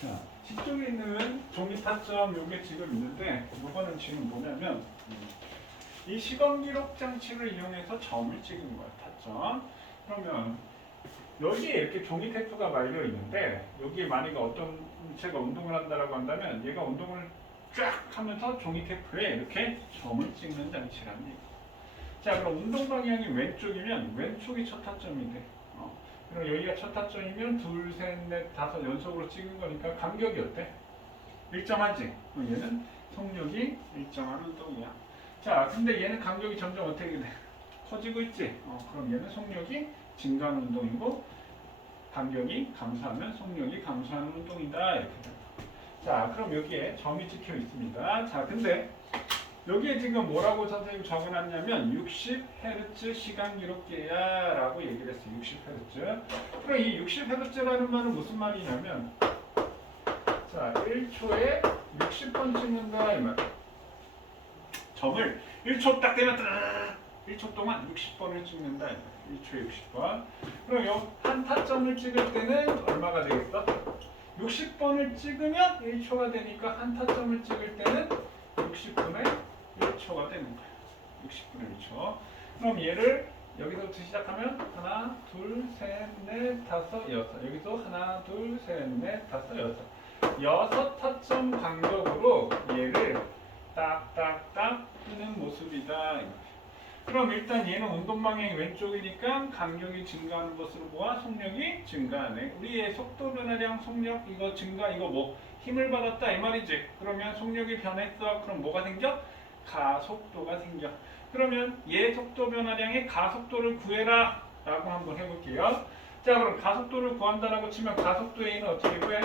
자, 뒤쪽에 있는 종이 타점 요게 지금 있는데 요거는 지금 뭐냐면 이 시간 기록 장치를 이용해서 점을 찍은 거야, 타점. 그러면 여기에 이렇게 종이 테이프가 말려 있는데 여기에 만약에 어떤 체가 운동을 한다라고 한다면 얘가 운동을 쫙 하면서 종이 테이프에 이렇게 점을 찍는 장치라는 얘기. 자, 그럼 운동 방향이 왼쪽이면 왼쪽이 첫 타점이 돼. 그럼 여기가 첫 타점이면 둘, 셋, 넷, 다섯 연속으로 찍은 거니까 간격이 어때? 일정하지? 그럼 얘는 속력이 일정한 운동이야. 자, 근데 얘는 간격이 점점 어떻게 돼? 커지고 있지? 그럼 얘는 속력이 증가하는 운동이고 간격이 감소하면 속력이 감소하는 운동이다. 이렇게 돼. 자, 그럼 여기에 점이 찍혀 있습니다. 자, 근데 여기에 지금 뭐라고 선생님이 적어놨냐면 60Hz 시간 기록계야 라고 얘기를 했어요. 60Hz. 그럼 이 60Hz라는 말은 무슨 말이냐면 자, 1초에 60번 찍는다 이 말. 점을 1초 딱 되면 1초 동안 60번을 찍는다 이 말. 1초에 60번. 그럼 한 타점을 찍을 때는 얼마가 되겠어? 60번을 찍으면 1초가 되니까 한 타점을 찍을 때는 60분의 1초가 되는 거야. 60분의 1초. 그럼 얘를 여기서부터 시작하면 하나, 둘, 셋, 넷, 다섯, 여섯. 여기서 하나, 둘, 셋, 넷, 다섯, 여섯. 여섯 타점 간격으로 얘를 딱딱딱 뜨는 모습이다. 그럼 일단 얘는 운동 방향이 왼쪽이니까 간격이 증가하는 것으로 보아 속력이 증가하네. 우리의 속도 변화량, 속력 이거 증가 이거 뭐 힘을 받았다 이 말이지. 그러면 속력이 변했어. 그럼 뭐가 생겨? 가속도가 생겨. 그러면 얘 속도 변화량의 가속도를 구해라 라고 한번 해볼게요. 자, 그럼 가속도를 구한다라고 치면 가속도의 A는 어떻게 구해?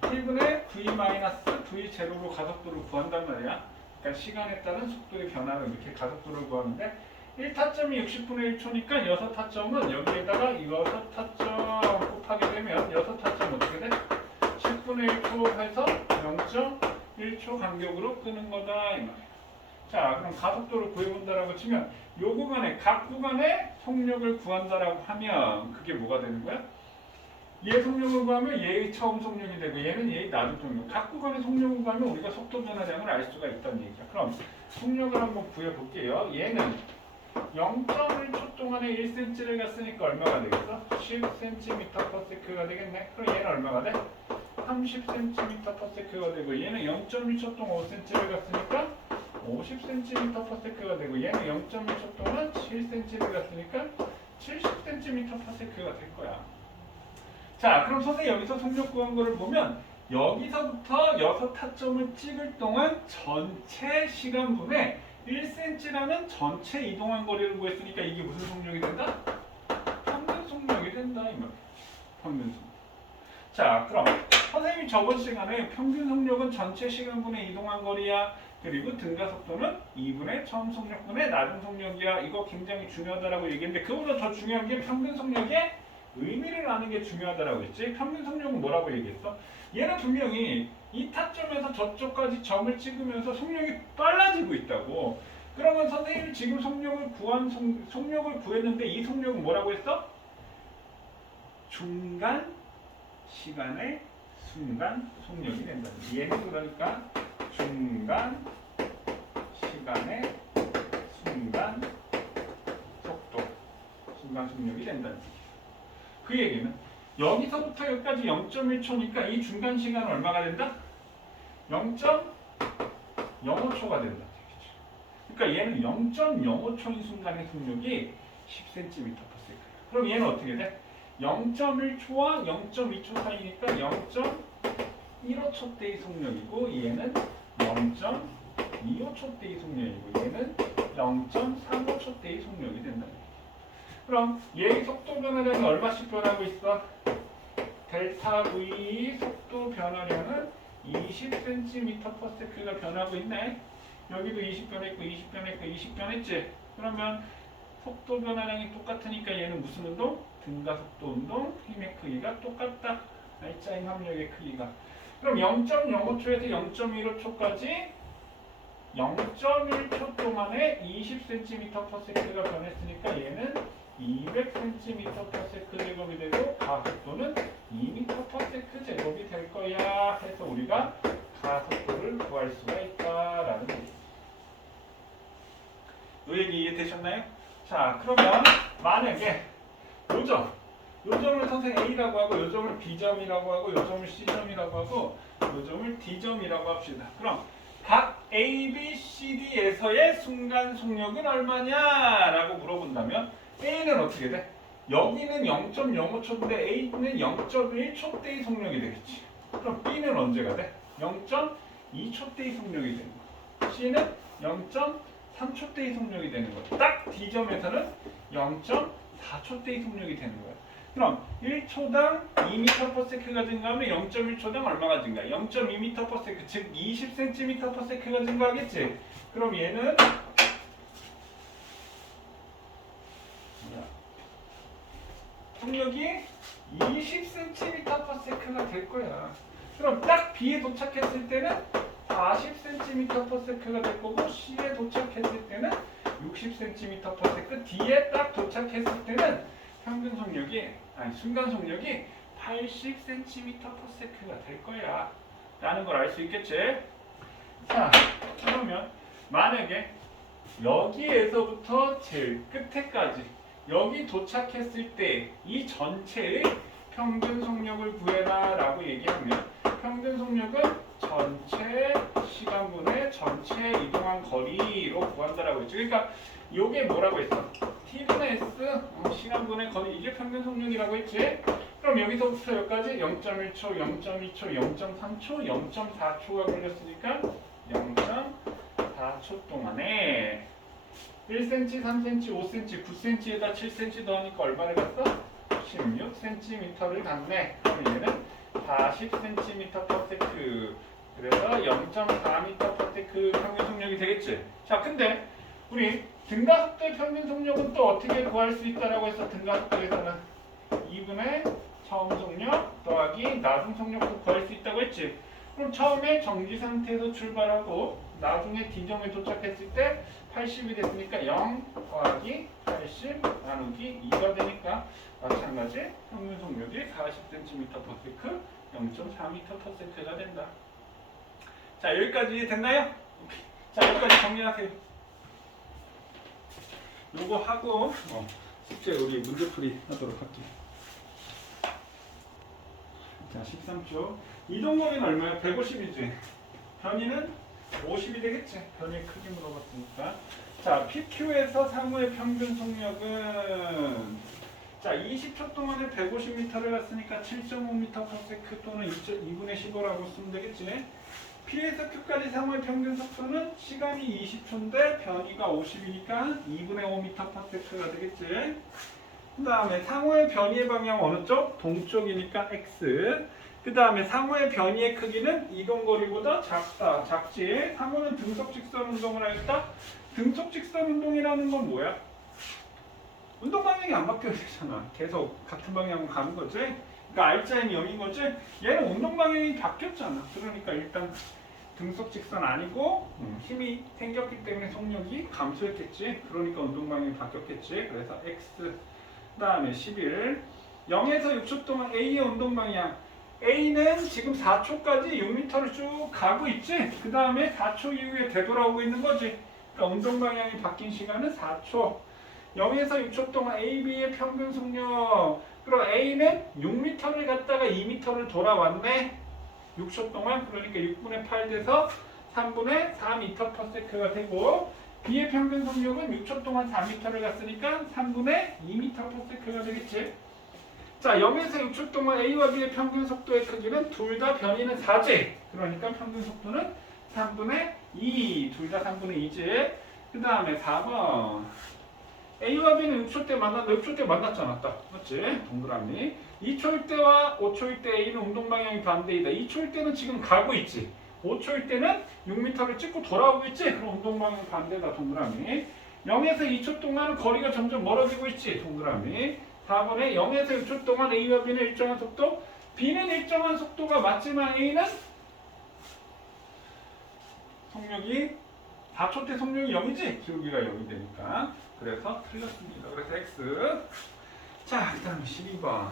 1분의 V-V0로 가속도를 구한단 말이야. 그러니까 시간에 따른 속도의 변화를 이렇게 가속도를 구하는데 1타점이 60분의 1초니까 6타점은 여기에다가 6타점 곱하게 되면 6타점 어떻게 돼? 10분의 1초 해서 0.1초 간격으로 끄는 거다 이 말이야. 자, 그럼 가속도를 구해본다라고 치면 요 구간에 각 구간의 속력을 구한다라고 하면 그게 뭐가 되는 거야? 얘 속력을 구하면 얘의 처음 속력이 되고 얘는 얘의 나중 속력. 각 구간의 속력을 구하면 우리가 속도 변화량을 알 수가 있다는 얘기야. 그럼 속력을 한번 구해볼게요. 얘는 0.1초 동안에 1cm를 갔으니까 얼마가 되겠어? 10cm/s가 되겠네. 그럼 얘는 얼마가 돼? 30cm/s가 되고 얘는 0.1초 동안 5cm를 갔으니까 50cm/s가 되고 얘는 0.1초 동안 7cm를 갔으니까 70cm/s가 될 거야. 자, 그럼 선생님 여기서 속력 구한 거를 보면 여기서부터 6타점을 찍을 동안 전체 시간분에 1cm라는 전체 이동한 거리를 구했으니까 이게 무슨 속력이 된다? 평균 속력이 된다 이 말이야. 평균 속력. 자, 그럼 선생님이 저번 시간에 평균 속력은 전체 시간분의 이동한 거리야. 그리고 등가 속도는 2분의 처음 속력분의 나중 속력이야. 이거 굉장히 중요하다라고 얘기했는데 그보다 더 중요한 게 평균 속력의 의미를 아는 게 중요하다라고 했지. 평균 속력은 뭐라고 얘기했어? 얘는 분명히 이 타점에서 저쪽까지 점을 찍으면서 속력이 빨라지고 있다고. 그러면 선생님이 지금 속력을 구했는데 이 속력은 뭐라고 했어? 중간 시간의 순간 속력이 된다. 얘는 그러니까 중간 시간의 순간 속도, 순간 속력이 된다는 얘기야. 그 얘기는 여기서부터 여기까지 0.1초니까 이 중간 시간은 얼마가 된다? 0.05초가 된다. 그러니까 얘는 0.05초인 순간의 속력이 10cm/s. 그럼 얘는 어떻게 돼? 0.1초와 0.2초 사이니까 0.15초대의 속력이고 얘는 0.25초대의 속력이고 얘는 0.35초대의 속력이 된다. 그럼 얘의 속도 변화량이 얼마씩 변하고 있어? 델타 V 속도 변화량은 20cm/s가 변하고 있네. 여기도 20 변했고 20 변했고 20 변했지? 그러면 속도 변화량이 똑같으니까 얘는 무슨 운동? 등가속도 운동, 힘의 크기가 똑같다. R자인 합력의 크기가. 그럼 0.05초에서 0.15초까지 0.1초 동안에 20cm/s가 변했으니까 얘는 200cm/s 제곱이 되고 가속도는 2m/s 제곱이 될 거야. 된다 해서 우리가 가속도를 구할 수가 있다라는 얘기. 이 얘기 이해되셨나요? 자, 그러면 만약에 요점을 선생 A라고 하고 요점을 B점이라고 하고 요점을 C점이라고 하고 요점을 D점이라고 합시다. 그럼 각 A, B, C, D에서의 순간 속력은 얼마냐라고 물어본다면 A는 어떻게 돼? 여기는 0.05초인데 A는 0.1초대의 속력이 되겠지. 그럼 B는 언제가 돼? 0.2초대의 속력이 되는 거야. C는 0.3초대의 속력이 되는 거야. 딱 D점에서는 0.4초대의 속력이 되는 거야. 그럼 1초당 2m/s가 증가하면 0.1초당 얼마가 증가? 0.2m/s, 즉 20cm/s가 증가하겠지? 그럼 얘는 속력이 20cm/s가 될 거야. 그럼 딱 B에 도착했을 때는 40cm/s가 될 거고 C에 도착했을 때는 60cm/s, D에 딱 도착했을 때는 평균 속력이 순간 속력이 80cm/s가 될 거야 라는 걸 알 수 있겠지? 자, 그러면 만약에 여기에서부터 제일 끝에까지 여기 도착했을 때 이 전체의 평균 속력을 구해라 라고 얘기하면 평균 속력은 전체 시간분의 전체 이동한 거리로 구한다라고 했죠. 그러니까 이게 뭐라고 했어? T분의 S 시간분의 거리, 이게 평균 속력이라고 했지? 그럼 여기서부터 여기까지 0.1초, 0.2초, 0.3초, 0.4초가 걸렸으니까 0.4초 동안에 1cm, 3cm, 5cm, 9cm에다 7cm 더하니까 얼마를 갔어? 16cm를 갔네. 그럼 얘는 40cm/s, 그래서 0.4m/s 평균 속력이 되겠지? 자, 근데 우리 등가속도의 평균 속력은 또 어떻게 구할 수 있다라고 해서 등가속도에서는 2분의 처음 속력 더하기 나중 속력도 구할 수 있다고 했지? 그럼 처음에 정지 상태에서 출발하고 나중에 D점에 도착했을 때 80이 됐으니까 0 더하기 80 나누기 2가 되니까 마찬가지 평균 속력이 40cm/s 0.4m/s가 된다. 자, 여기까지 됐나요? 오케이. 자, 여기까지 정리하세요. 요거 하고 숙제 우리 문제풀이 하도록 할게요. 자, 13초. 이동거리는 얼마야? 150이지. 변이는 50이 되겠지. 변이의 크기 물어봤으니까. 자, PQ에서 상호의 평균 속력은 자, 20초 동안에 150m를 갔으니까 7.5m/s 또는 2분의 15라고 쓰면 되겠지. P에서 Q까지 상호의 평균 속도는 시간이 20초인데 변이가 50이니까 2분의 5m/s가 되겠지. 그 다음에 상호의 변이의 방향은 어느 쪽? 동쪽이니까 X. 그 다음에 상호의 변이의 크기는 이동거리보다 작지. 상호는 등속 직선 운동을 하였다. 등속 직선 운동이라는 건 뭐야? 운동 방향이 안 바뀌어야 되잖아. 계속 같은 방향으로 가는 거지. 그러니까 R자임이 0인 거지. 얘는 운동 방향이 바뀌었잖아. 그러니까 일단 등속 직선 아니고 힘이 생겼기 때문에 속력이 감소했겠지. 그러니까 운동 방향이 바뀌었겠지. 그래서 X. 그 다음에 11. 0에서 6초 동안 A의 운동 방향. A는 지금 4초까지 6m를 쭉 가고 있지. 그 다음에 4초 이후에 되돌아오고 있는 거지. 그러니까 운동 방향이 바뀐 시간은 4초. 0에서 6초 동안 A, B의 평균 속력. 그럼 A는 6m를 갔다가 2m를 돌아왔네. 6초 동안. 그러니까 6분의 8 돼서 3분의 4m/s가 되고, B의 평균 속력은 6초 동안 4m를 갔으니까 3분의 2m/s가 되겠지. 자, 0에서 6초 동안 A와 B의 평균 속도의 크기는 둘 다 변이는 4지. 그러니까 평균 속도는 3분의 2. 둘 다 3분의 2지. 그 다음에 4번. A와 B는 6초 때 만났는데 6초 때 만났잖아. 딱. 맞지? 동그라미. 2초일 때와 5초일 때 A는 운동 방향이 반대이다. 2초일 때는 지금 가고 있지. 5초일 때는 6m를 찍고 돌아오고 있지. 그럼 운동 방향 반대다. 동그라미. 0에서 2초 동안은 거리가 점점 멀어지고 있지. 동그라미. 4번에 0에서 6초 동안 A와 B는 일정한 속도. B는 일정한 속도가 맞지만 A는 속력이 4초 때 속력이 0이지? 기울기가 0이 되니까. 그래서 틀렸습니다. 그래서 X. 자, 그 다음에 12번.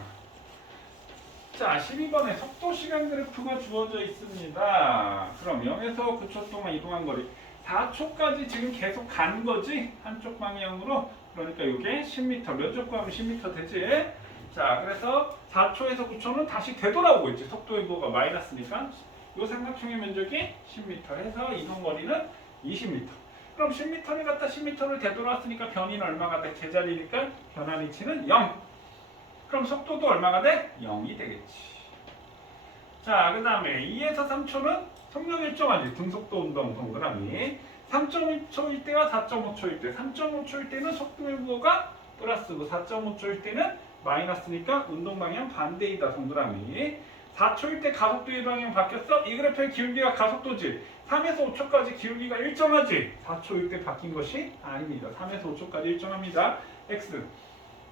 자, 12번에 속도 시간 그래프가 주어져 있습니다. 그럼 0에서 9초 동안 이동한 거리 4초까지 지금 계속 간 거지? 한쪽 방향으로. 그러니까 이게 10m, 몇 초 가면 10m 되지? 자, 그래서 4초에서 9초는 다시 되돌아오고 있지. 속도의 부호가 마이너스니까. 이 삼각형의 면적이 10m 해서 이동 거리는 20m. 그럼 10m를 갖다 10m를 되돌아왔으니까 변이는 얼마가 돼? 제자리니까 변환 위치는 0. 그럼 속도도 얼마가 돼? 0이 되겠지. 자, 그 다음에 2에서 3초는 속력 일정하지. 등속도 운동 동그라미. 3.1초일 때와 4.5초일 때. 3.5초일 때는 속도의 부호가 플러스고 4.5초일 때는 마이너스니까 운동 방향 반대이다. 동그라미. 4초일 때 가속도의 방향 바뀌었어? 이 그래프의 기울기가 가속도지. 3에서 5초까지 기울기가 일정하지. 4초일 때 바뀐 것이 아닙니다. 3에서 5초까지 일정합니다. X.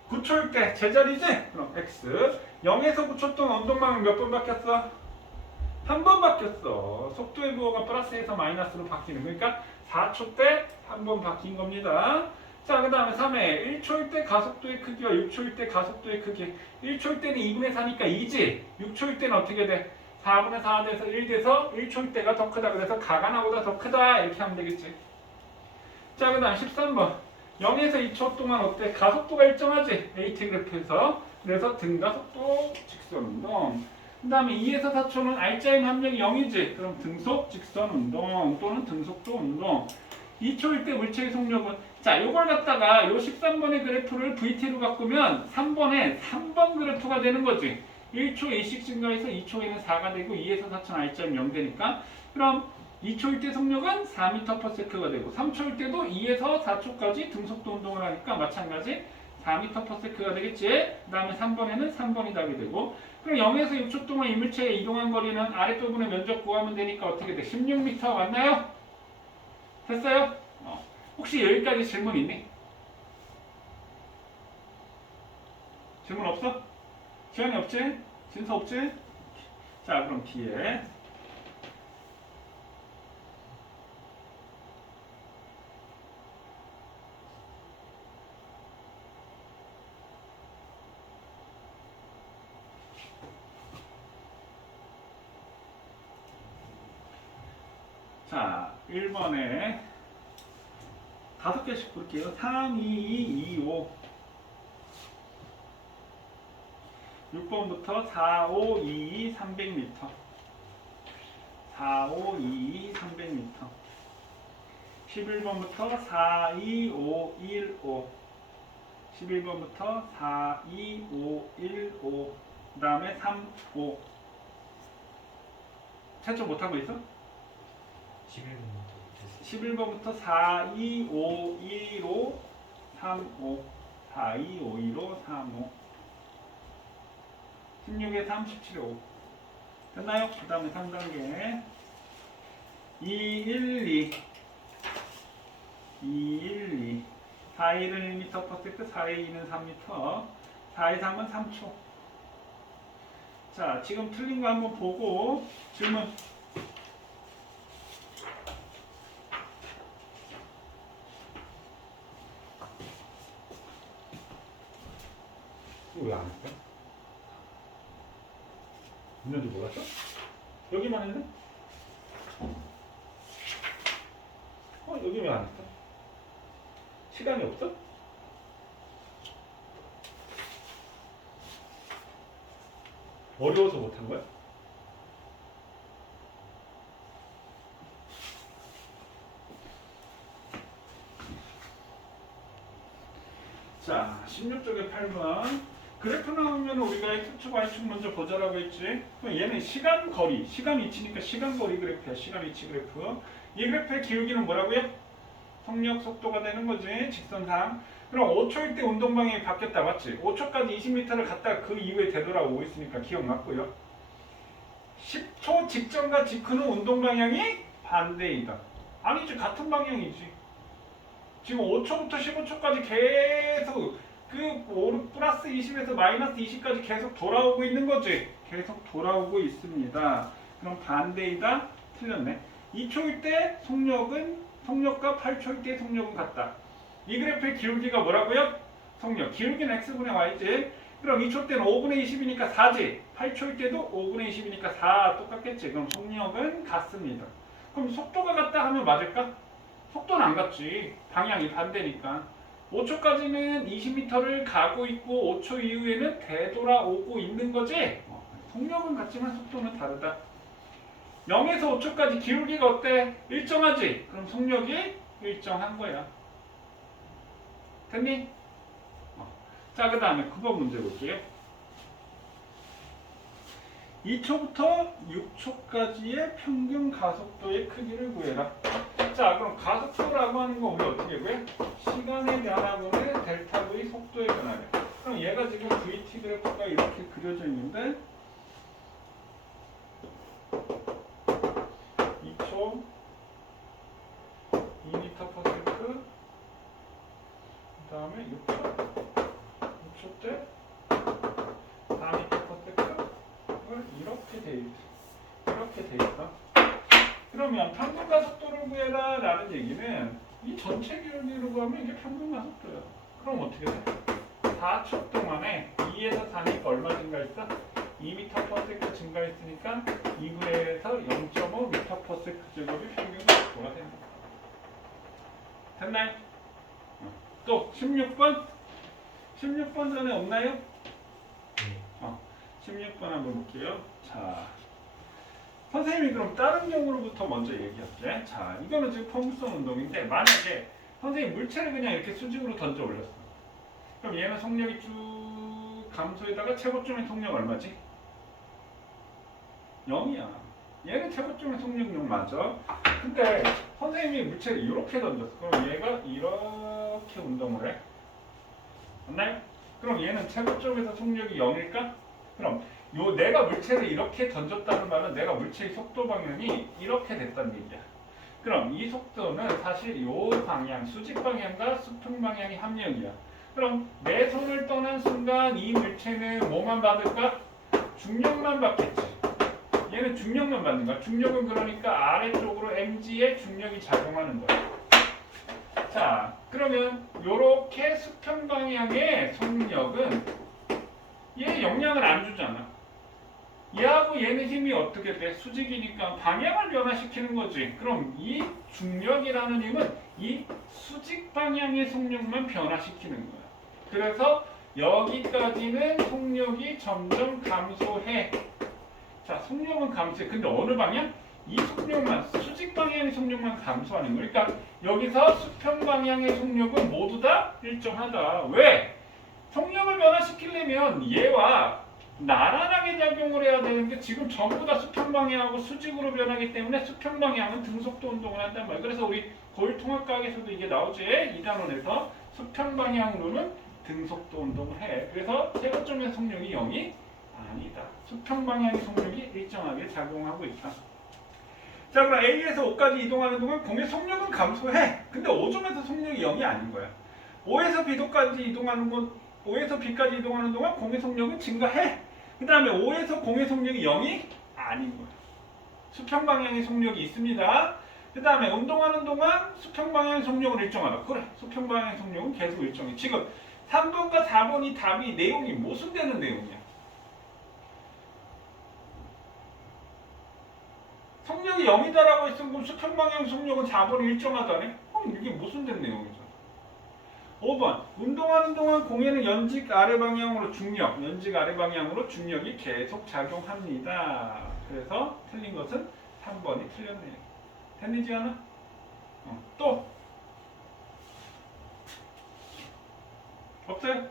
9초일 때 제자리지? 그럼 X. 0에서 9초 동안 운동 방향 몇 번 바뀌었어? 한 번 바뀌었어. 속도의 부호가 플러스에서 마이너스로 바뀌는. 그러니까 4초 때 한 번 바뀐 겁니다. 자, 그 다음에 3회 1초일 때 가속도의 크기와 6초일 때 가속도의 크기. 1초일 때는 2분의 4니까 2지. 6초일 때는 어떻게 돼? 4분의 4 돼서 1 돼서 1초일 때가 더 크다. 그래서 가가 나보다 더 크다. 이렇게 하면 되겠지. 자, 그 다음 13번. 0에서 2초 동안 어때? 가속도가 일정하지? AT 그래프에서. 그래서 등가속도 직선운동. 그 다음에 2에서 4초는 R자임 함량이 0이지? 그럼 등속 직선운동 또는 등속도 운동. 2초일 때 물체의 속력은 자, 요걸 갖다가 요 13번의 그래프를 VT로 바꾸면 3번에 3번 그래프가 되는 거지. 1초 2씩 증가해서 2초에는 4가 되고 2에서 4초는 R자임 0 되니까 그럼 2초일 때 속력은 4m/s가 되고 3초일 때도 2에서 4초까지 등속도 운동을 하니까 마찬가지 4m/s가 되겠지. 그 다음에 3번에는 3번이 답이 되고 그럼 0에서 6초 동안 이물체의 이동한 거리는 아랫부분의 면적 구하면 되니까 어떻게 돼? 16m 맞나요? 됐어요? 혹시 여기까지 질문 있니? 질문 없어? 지환이 없지? 진서 없지? 자, 그럼 뒤에 자, 1번에 5개씩 볼게요. 3, 2, 2, 2, 5 6번부터 4, 5, 2, 2, 300m 4, 5, 2, 2, 300m 11번부터 4, 2, 5, 1, 5 11번부터 4, 2, 5, 1, 5 그 다음에 3, 5 채점 못한 거 있어? 11번부터 4, 2, 5, 1, 5, 3, 5 4, 2, 5, 1, 5, 3, 5 16에 3, 17에 5 됐나요? 그 다음에 3단계 2, 1, 2 2, 1, 2 4, 1은 1m/s 4, 2는 3m 4, 2, 3은 3초 자, 지금 틀린 거 한번 보고 질문 이거 왜 안 했어? 있는지 몰랐어? 여기만 했네? 여기 왜 안 했어? 시간이 없어? 어려워서 못한 거야? 자, 16쪽에 8번 그래프 나오면 우리가 X축, Y축 먼저 보자라고 했지. 그럼 얘는 시간 거리, 시간 위치니까 시간 거리 그래프야. 시간 위치 그래프. 이 그래프의 기울기는 뭐라고요? 속력 속도가 되는 거지. 직선상. 그럼 5초일 때 운동 방향이 바뀌었다. 맞지? 5초까지 20m를 갔다가 그 이후에 되돌아오고 있으니까 기억났고요. 10초 직전과 직후는 운동 방향이 반대이다. 아니지. 같은 방향이지. 지금 5초부터 15초까지 계속 그 플러스 20에서 마이너스 20까지 계속 돌아오고 있는 거지. 계속 돌아오고 있습니다. 그럼 반대이다. 틀렸네. 2초일 때 속력과 8초일 때 속력은 같다. 이 그래프의 기울기가 뭐라고요? 속력. 기울기는 x분의 y지. 그럼 2초 때는 5분의 20이니까 4지. 8초일 때도 5분의 20이니까 4 똑같겠지. 그럼 속력은 같습니다. 그럼 속도가 같다 하면 맞을까? 속도는 안 같지. 방향이 반대니까. 5초까지는 20m를 가고 있고 5초 이후에는 되돌아오고 있는 거지. 속력은 같지만 속도는 다르다. 0에서 5초까지 기울기가 어때? 일정하지? 그럼 속력이 일정한 거야. 됐니? 자, 그 다음에 9번 문제 볼게요. 2초부터 6초까지의 평균 가속도의 크기를 구해라. 자, 그럼 가속도라고 하는 거 우리 어떻게 구해? 시간의 변화분의 델타 V 속도의 변화래. 그럼 얘가 지금 VT 그래프가 이렇게 그려져 있는데 2초 2m/s 그 다음에 6초 때 4m/s 이렇게 돼 있어. 그러면 평균 가속도를 구해라 라는 얘기는 이 전체 기울기로 구하면 이게 평균 가속도야. 그럼 어떻게 돼? 4초 동안에 2에서 4니까 얼마 증가했어? 2m/s 증가했으니까 2분의 1에서 0.5m/s 제곱이 평균 가속도가 됩니다. 됐나요? 또 16번? 16번 전에 없나요? 16번 한번 볼게요. 자, 선생님이 그럼 다른 경우로부터 먼저 얘기할게. 자, 이거는 지금 포물선 운동인데 만약에 선생님 물체를 그냥 이렇게 수직으로 던져 올렸어. 그럼 얘는 속력이 쭉 감소에다가 최고점의 속력 얼마지? 0이야. 얘는 최고점의 속력 0 맞아. 근데 선생님이 물체를 이렇게 던졌어. 그럼 얘가 이렇게 운동을 해. 맞나요? 그럼 얘는 최고점에서 속력이 0일까? 그럼 내가 물체를 이렇게 던졌다는 말은 내가 물체의 속도 방향이 이렇게 됐다는 얘기야. 그럼 이 속도는 사실 이 방향, 수직 방향과 수평 방향이 합력이야. 그럼 내 손을 떠난 순간 이 물체는 뭐만 받을까? 중력만 받겠지. 얘는 중력만 받는 거야. 중력은 그러니까 아래쪽으로 mg의 중력이 작용하는 거야. 자, 그러면 이렇게 수평 방향의 속력은 얘 영향을 안 주잖아. 얘하고 얘는 힘이 어떻게 돼? 수직이니까 방향을 변화시키는 거지. 그럼 이 중력이라는 힘은 이 수직 방향의 속력만 변화시키는 거야. 그래서 여기까지는 속력이 점점 감소해. 자, 속력은 감소해. 근데 어느 방향? 이 속력만, 수직 방향의 속력만 감소하는 거야. 그러니까 여기서 수평 방향의 속력은 모두 다 일정하다. 왜? 속력을 변화시키려면 얘와 나란하게 작용을 해야 되는데 지금 전부 다 수평 방향하고 수직으로 변하기 때문에 수평 방향은 등속도 운동을 한단 말이야. 그래서 우리 고일통합과학에서도 이게 나오지. 2단원에서 수평 방향으로는 등속도 운동을 해. 그래서 최고점의 속력이 0이 아니다. 수평 방향의 속력이 일정하게 작용하고 있다. 자, 그럼 A에서 O까지 이동하는 동안 공의 속력은 감소해. 근데 5점에서 속력이 0이 아닌 거야. 5에서 B도까지 이동하는 건 5에서 B까지 이동하는 동안 공의 속력은 증가해. 그 다음에 5에서 공의 속력이 0이 아닌 거야. 수평 방향의 속력이 있습니다. 그 다음에 운동하는 동안 수평 방향의 속력은 일정하다. 그래, 수평 방향의 속력은 계속 일정해. 지금 3번과 4번이 답이 내용이 모순되는 내용이야. 속력이 0이다라고 했으면 수평 방향 속력은 4번이 일정하다네? 이게 모순된 내용이죠. 5번 운동하는 동안 공에는 연직 아래 방향으로 중력이 계속 작용합니다. 그래서 틀린 것은 3번이 틀렸네요. 됐는지 않아? 또 없어요?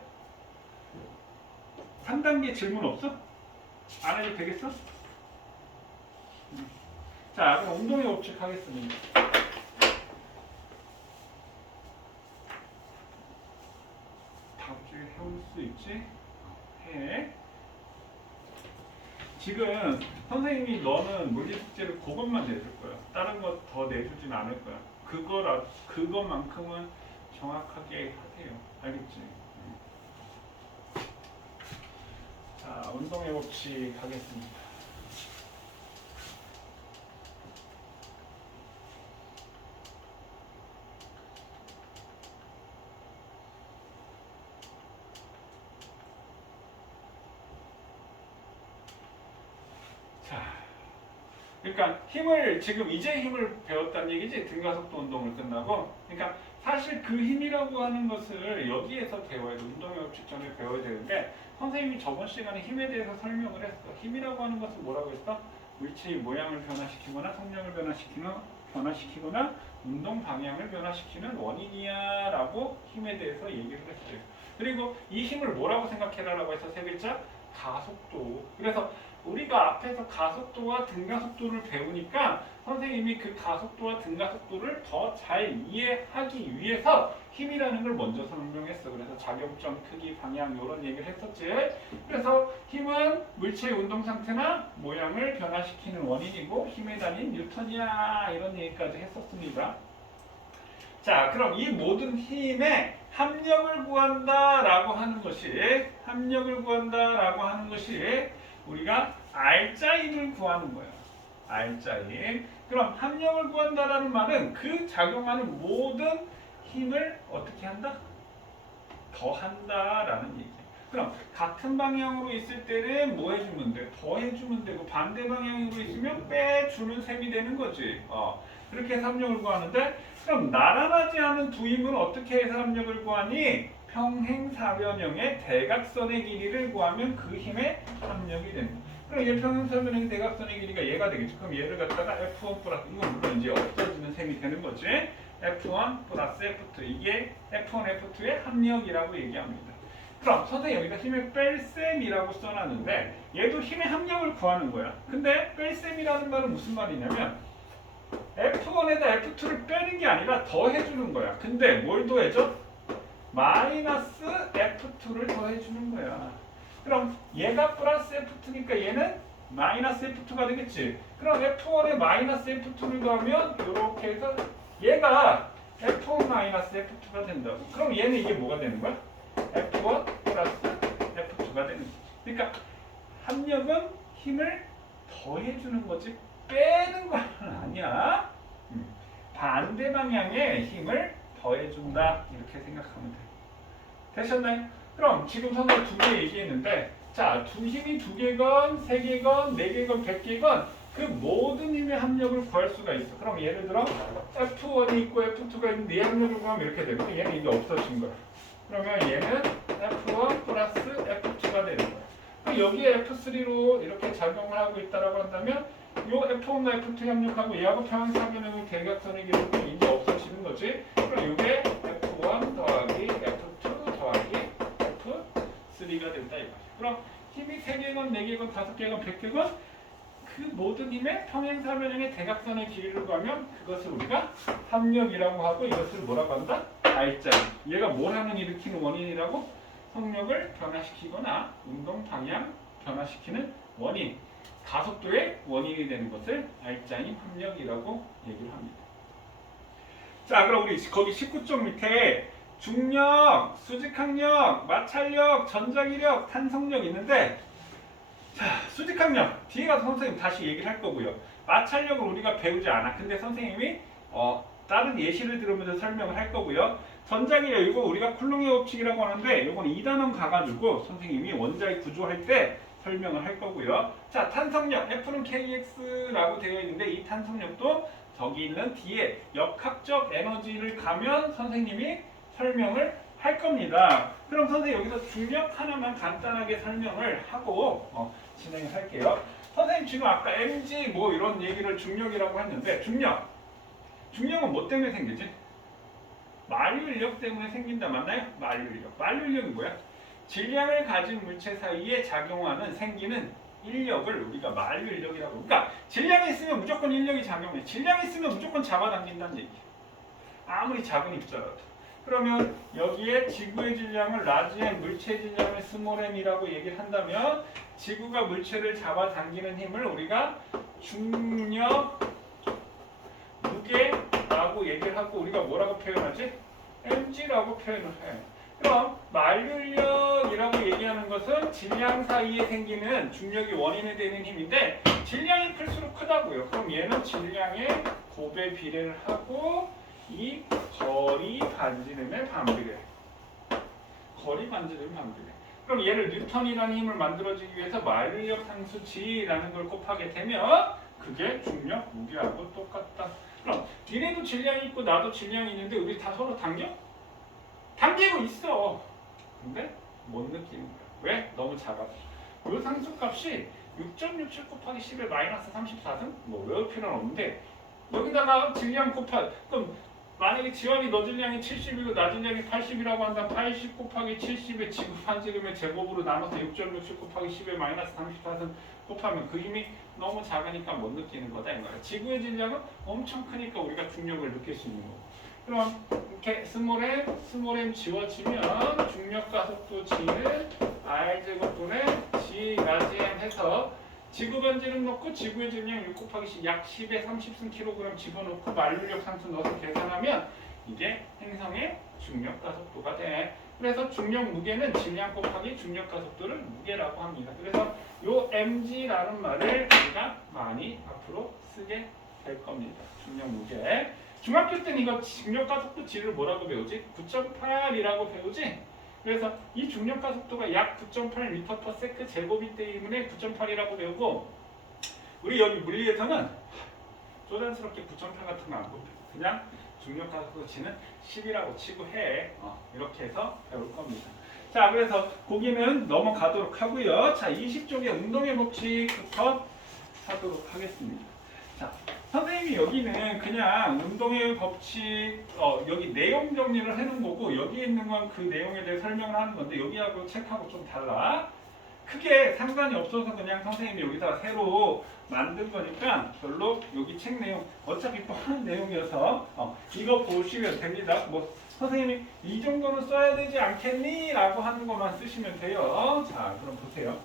3단계 질문 없어? 안 해도 되겠어? 자, 그럼 운동의 법칙 하겠습니다. 다음 주에 해올 수 있지? 해. 지금 선생님이 너는 물리 숙제를 그것만 내줄 거야. 다른 거 더 내주진 않을 거야. 그것만큼은 정확하게 하세요. 알겠지? 자, 운동의 법칙 하겠습니다. 그러니까 힘을 지금 이제 힘을 배웠다는 얘기지 등가속도 운동을 끝나고. 그러니까 사실 그 힘이라고 하는 것을 여기에서 배워야 돼. 운동의 법칙 전에 배워야 되는데 선생님이 저번 시간에 힘에 대해서 설명을 했어. 힘이라고 하는 것은 뭐라고 했어? 물체의 모양을 변화시키거나 성력을 변화시키거나 운동 방향을 변화시키는 원인이야 라고 힘에 대해서 얘기를 했어요. 그리고 이 힘을 뭐라고 생각해라 라고 해서 세 글자? 가속도. 그래서 우리가 앞에서 가속도와 등가속도를 배우니까 선생님이 그 가속도와 등가속도를 더 잘 이해하기 위해서 힘이라는 걸 먼저 설명했어. 그래서 작용점, 크기, 방향 이런 얘기를 했었지. 그래서 힘은 물체의 운동 상태나 모양을 변화시키는 원인이고 힘의 단위는 뉴턴이야 이런 얘기까지 했었습니다. 자, 그럼 이 모든 힘의 합력을 구한다라고 하는 것이 우리가 R자임을 구하는 거예요. R자임. 그럼 합력을 구한다라는 말은 그 작용하는 모든 힘을 어떻게 한다? 더한다라는 얘기예요. 그럼 같은 방향으로 있을 때는 뭐 해주면 돼? 더해주면 되고 반대 방향으로 있으면 빼주는 셈이 되는 거지. 그렇게 해서 합력을 구하는데 그럼 나란하지 않은 두 힘은 어떻게 해서 합력을 구하니? 평행사변형의 대각선의 길이를 구하면 그 힘의 합력이 됩니다. 그럼 얘 평행사변형의 대각선의 길이가 얘가 되겠죠. 그럼 얘를 갖다가 F1 플러스 이건 물론 이제 없어지는 셈이 되는 거지. F1 플러스 F2 이게 F1, F2의 합력이라고 얘기합니다. 그럼 선생님 여기다 힘의 뺄셈이라고 써놨는데 얘도 힘의 합력을 구하는 거야. 근데 뺄셈이라는 말은 무슨 말이냐면 F1에다 F2를 빼는 게 아니라 더해주는 거야. 근데 뭘 더해줘? 마이너스 F2를 더해주는 거야. 그럼 얘가 플러스 F2니까 얘는 마이너스 F2가 되겠지. 그럼 F1에 마이너스 F2를 더하면 이렇게 해서 얘가 F1 마이너스 F2가 된다고. 그럼 얘는 이게 뭐가 되는 거야? F1 플러스 F2가 되는 거지. 그러니까 합력은 힘을 더해주는 거지 빼는 건 아니야. 반대 방향의 힘을 더해준다 이렇게 생각하면 돼. 되셨나요? 그럼 지금 선생님 두 개 얘기했는데 자, 두 힘이 두 개건, 세 개건, 네 개건, 100개건 그 모든 힘의 합력을 구할 수가 있어. 그럼 예를 들어 F1이 있고 F2가 있는데 얘 합력을 구하면 이렇게 되고 얘는 이제 없어진 거야. 그러면 얘는 F1 플러스 F2가 되는 거야. 그럼 여기에 F3로 이렇게 작용을 하고 있다고 한다면 요 F1과 F2 합력하고 얘하고 평행사변형의 대각선의 길이는 이제 없어지는 거지. 그럼 이게 F1 더하기 F2 더하기 F3가 된다 이거지. 그럼 힘이 3개건, 4개건, 5개건, 100개건 그 모든 힘의 평행사변형의 대각선의 길이를 구하면 그것을 우리가 합력이라고 하고 이것을 뭐라고 한다? R자임. 얘가 뭘 하는 일으키는 원인이라고? 성력을 변화시키거나 운동 방향 변화시키는 원인. 가속도의 원인이 되는 것을 R자임 합력이라고 얘기를 합니다. 자, 그럼 우리 거기 19쪽 밑에 중력, 수직항력, 마찰력, 전자기력, 탄성력 있는데 자, 수직항력 뒤에 가서 선생님 다시 얘기를 할 거고요. 마찰력을 우리가 배우지 않아. 근데 선생님이 다른 예시를 들으면서 설명을 할 거고요. 전자기력 이거 우리가 쿨롱의 법칙이라고 하는데 이건 2단원 가가지고 선생님이 원자의 구조할 때 설명을 할 거고요. 자, 탄성력 F는 KX라고 되어 있는데 이 탄성력도 저기 있는 뒤에 역학적 에너지를 가면 선생님이 설명을 할 겁니다. 그럼 선생님 여기서 중력 하나만 간단하게 설명을 하고 진행을 할게요. 선생님 지금 아까 mg 뭐 이런 얘기를 중력이라고 했는데 중력은 뭐 때문에 생기지? 만유인력 때문에 생긴다 맞나요? 만유인력. 만유인력이 뭐야? 질량을 가진 물체 사이에 작용하는 생기는 인력을 우리가 만유인력이라고. 그러니까 질량이 있으면 무조건 인력이 작용해. 질량이 있으면 무조건 잡아당긴다는 얘기. 아무리 작은 입자라도. 그러면 여기에 지구의 질량을 라지 M, 물체의 질량을 스몰 m이라고 얘기를 한다면 지구가 물체를 잡아당기는 힘을 우리가 중력 무게라고 얘기를 하고 우리가 뭐라고 표현하지? mg라고 표현을 해. 그럼 만유인력이라고 얘기하는 것은 질량 사이에 생기는 중력이 원인이 되는 힘인데 질량이 클수록 크다고요. 그럼 얘는 질량의 곱에 비례를 하고 이 거리 반지름에 반비례. 거리 반지름 반비례. 그럼 얘를 뉴턴이라는 힘을 만들어주기 위해서 마일력 상수 G라는 걸 곱하게 되면 그게 중력 무게하고 똑같다. 그럼 니네도 질량이 있고 나도 질량이 있는데 우리 다 서로 당겨? 당기고 있어. 근데 못 느끼는 거야. 왜? 너무 작아. 이 상수값이 6.67 곱하기 10의 마이너스 34등? 뭐 외울 필요는 없는데 여기다가 질량 그럼 만약에 지원이 너 질량이 70이고 나 질량이 80이라고 한다면 80 곱하기 70의 지구 반지름의 제곱으로 나눠서 6.67 곱하기 10의 마이너스 34등 곱하면 그 힘이 너무 작으니까 못 느끼는 거다 이 말이야. 지구의 질량은 엄청 크니까 우리가 중력을 느낄 수 있는 거고. 그럼 이렇게 스몰 m 지워지면 중력 가속도 G는 R 제곱분의 G 라지 M 해서 지구 반지름 넣고 지구의 질량 6 곱하기 10, 약 10에 30kg 집어넣고 만류력 상수 넣어서 계산하면 이게 행성의 중력 가속도가 돼. 그래서 중력 무게는 질량 곱하기 중력 가속도를 무게라고 합니다. 그래서 요 mg라는 말을 우리가 많이 앞으로 쓰게 될 겁니다. 중력 무게. 중학교 때는 이거 중력 가속도 G를 뭐라고 배우지? 9.8이라고 배우지? 그래서 이 중력 가속도가 약 9.8m/s 제곱이기 때문에 9.8이라고 배우고 우리 여기 물리에서는 쪼잔스럽게 9.8 같은 거 안 보고 그냥 중력 가속도 G는 10이라고 치고 해. 이렇게 해서 배울 겁니다. 자, 그래서 거기는 넘어가도록 하고요. 자, 20쪽의 운동의 법칙부터 하도록 하겠습니다. 자, 선생님이 여기는 그냥 운동의 법칙 여기 내용 정리를 해놓은 거고 여기에 있는 건 그 내용에 대해 설명을 하는 건데 여기하고 책하고 좀 달라. 크게 상관이 없어서 그냥 선생님이 여기다가 새로 만든 거니까 별로 여기 책 내용 어차피 뻔한 내용이어서 이거 보시면 됩니다. 뭐 선생님이 이 정도는 써야 되지 않겠니? 라고 하는 것만 쓰시면 돼요. 자, 그럼 보세요.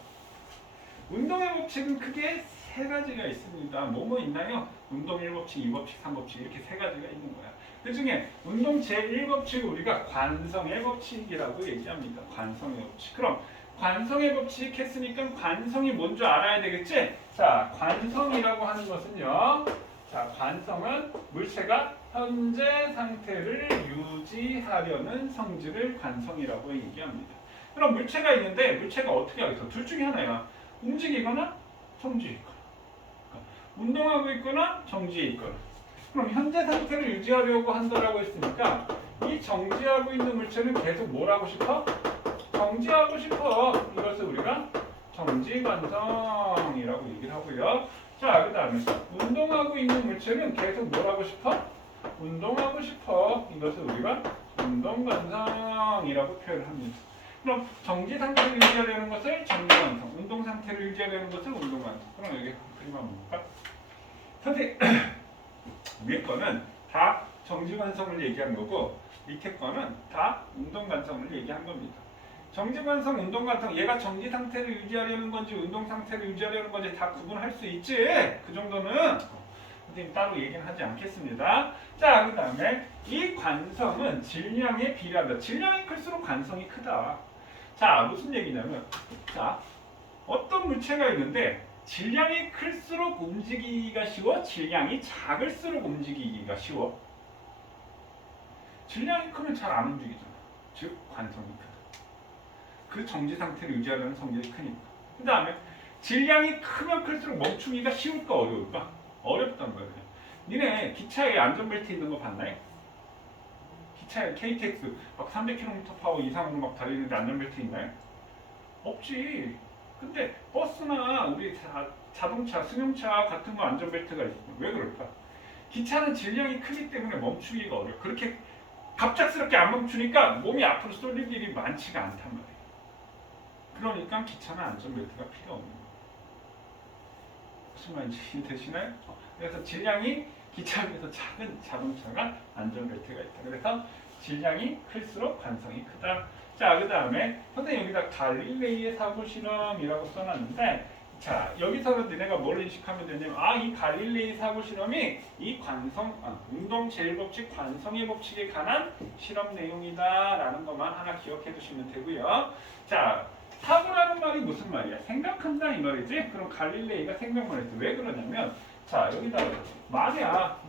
운동의 법칙은 크게 세 가지가 있습니다. 뭐뭐 있나요? 운동 1법칙, 2법칙, 3법칙 이렇게 세 가지가 있는 거야. 그 중에 운동 제1법칙을 우리가 관성의 법칙이라고 얘기합니다. 관성의 법칙. 그럼 관성의 법칙 했으니까 관성이 뭔지 알아야 되겠지? 자, 관성이라고 하는 것은요. 자, 관성은 물체가 현재 상태를 유지하려는 성질을 관성이라고 얘기합니다. 그럼 물체가 있는데 물체가 어떻게 하겠어? 둘 중에 하나야. 움직이거나 정지해 있거나. 운동하고 있거나 정지해 있거나. 그럼 현재 상태를 유지하려고 한다라고 했으니까 이 정지하고 있는 물체는 계속 뭘 하고 싶어? 정지하고 싶어. 이것을 우리가 정지관성이라고 얘기를 하고요. 자, 그 다음에 운동하고 있는 물체는 계속 뭘 하고 싶어? 운동하고 싶어. 이것을 우리가 운동관성이라고 표현을 합니다. 그럼 정지 상태를 유지하려는 것을 정지관성, 운동 상태를 유지하려는 것을 운동관성. 그럼 여기 그림 한번 볼까? 선생님, 위에 거는 다 정지관성을 얘기한 거고 밑에 거는 다 운동관성을 얘기한 겁니다. 정지관성, 운동관성, 얘가 정지 상태를 유지하려는 건지 운동 상태를 유지하려는 건지 다 구분할 수 있지. 그 정도는 선생님 따로 얘기는 하지 않겠습니다. 자, 그 다음에 이 관성은 질량에 비례한다. 질량이 클수록 관성이 크다. 자, 무슨 얘기냐면 자, 어떤 물체가 있는데 질량이 클수록 움직이기가 쉬워? 질량이 작을수록 움직이기가 쉬워? 질량이 크면 잘 안 움직이잖아. 즉, 관성이 크다. 그 정지 상태를 유지하려는 성질이 크니까. 그 다음에 질량이 크면 클수록 멈추기가 쉬울까 어려울까? 어렵단 말이야. 니네 기차에 안전벨트 있는 거 봤나요? 기차에 KTX 막 300km 파워 이상으로 막 달리는데 안전벨트 있나요? 없지. 근데 버스나 우리 자동차, 승용차 같은 거 안전벨트가 있어. 왜 그럴까? 기차는 질량이 크기 때문에 멈추기가 어려워. 그렇게 갑작스럽게 안 멈추니까 몸이 앞으로 쏠릴 일이 많지가 않단 말이에요. 그러니까 기차는 안전벨트가 필요 없는 거예요. 무슨 말인지 이해되시나요? 그래서 질량이 기차에 비해서 작은 자동차가 안전벨트가 있다. 그래서 질량이 클수록 관성이 크다. 자, 그 다음에 선생님 여기다 갈릴레이의 사고실험이라고 써놨는데 자, 여기서는 너네가 뭘 인식하면 되냐면 이 갈릴레이 사고실험이 이 운동 제1법칙 관성의 법칙에 관한 실험 내용이다 라는 것만 하나 기억해 두시면 되고요. 자, 사고라는 말이 무슨 말이야? 생각한다 이 말이지? 그럼 갈릴레이가 생각만 했어. 왜 그러냐면 자, 여기다 만약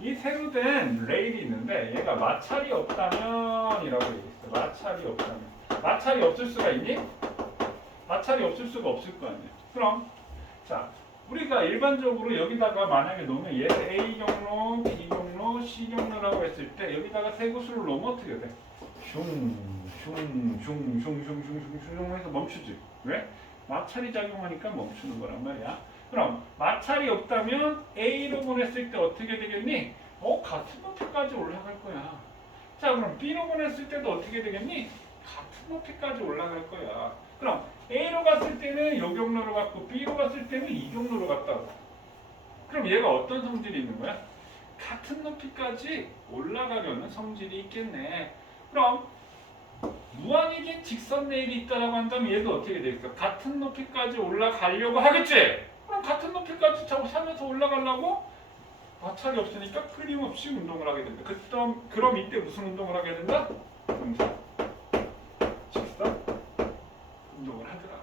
이 새로 된 레일이 있는데 얘가 마찰이 없다면 이라고 얘기했어. 마찰이 없다면 마찰이 없을 수가 있니? 마찰이 없을 수가 없을 거 아니야. 그럼 자 우리가 일반적으로 여기다가 만약에 놓으면 얘를 A 경로, B 경로, C 경로라고 했을 때 여기다가 세 구수를 놓으면 어떻게 돼? 슝 해서 멈추지. 왜? 마찰이 작용하니까 멈추는 거란 말이야. 그럼 마찰이 없다면 A로 보냈을 때 어떻게 되겠니? 같은 높이까지 올라갈 거야. 자 그럼 B로 보냈을 때도 어떻게 되겠니? 같은 높이까지 올라갈 거야. 그럼 A로 갔을 때는 이 경로로 갔고 B로 갔을 때는 이 경로로 갔다고. 그럼 얘가 어떤 성질이 있는 거야? 같은 높이까지 올라가려는 성질이 있겠네. 그럼 무한이긴 직선 레일이 있다라고 한다면 얘도 어떻게 되겠어? 같은 높이까지 올라가려고 하겠지? 그럼 같은 높이까지 차면서 올라가려고 마찰이 없으니까 끊임없이 운동을 하게 된다. 그럼 이때 무슨 운동을 하게 된다? 직선 운동을 하더라.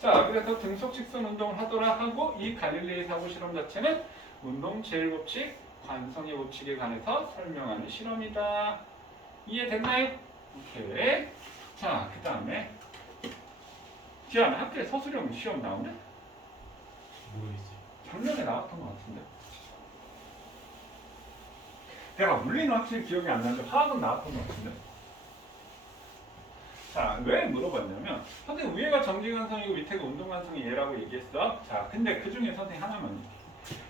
자, 그래서 등속 직선 운동을 하더라 하고 이 갈릴레이 사고 실험 자체는 운동 제일법칙, 관성의 법칙에 관해서 설명하는 실험이다. 이해됐나요? 오케이. 자, 그 다음에 지안 학교에 서술형 시험 나오네? 모르겠어요. 작년에 나왔던 것 같은데. 내가 물리는 확실히 기억이 안 나는데 화학은 나왔던 것 같은데. 자, 왜 물어봤냐면 선생님 위에가 정지관성이고 밑에가 운동관성이 얘라고 얘기했어. 자, 근데 그 중에 선생님 하나만 얘기해.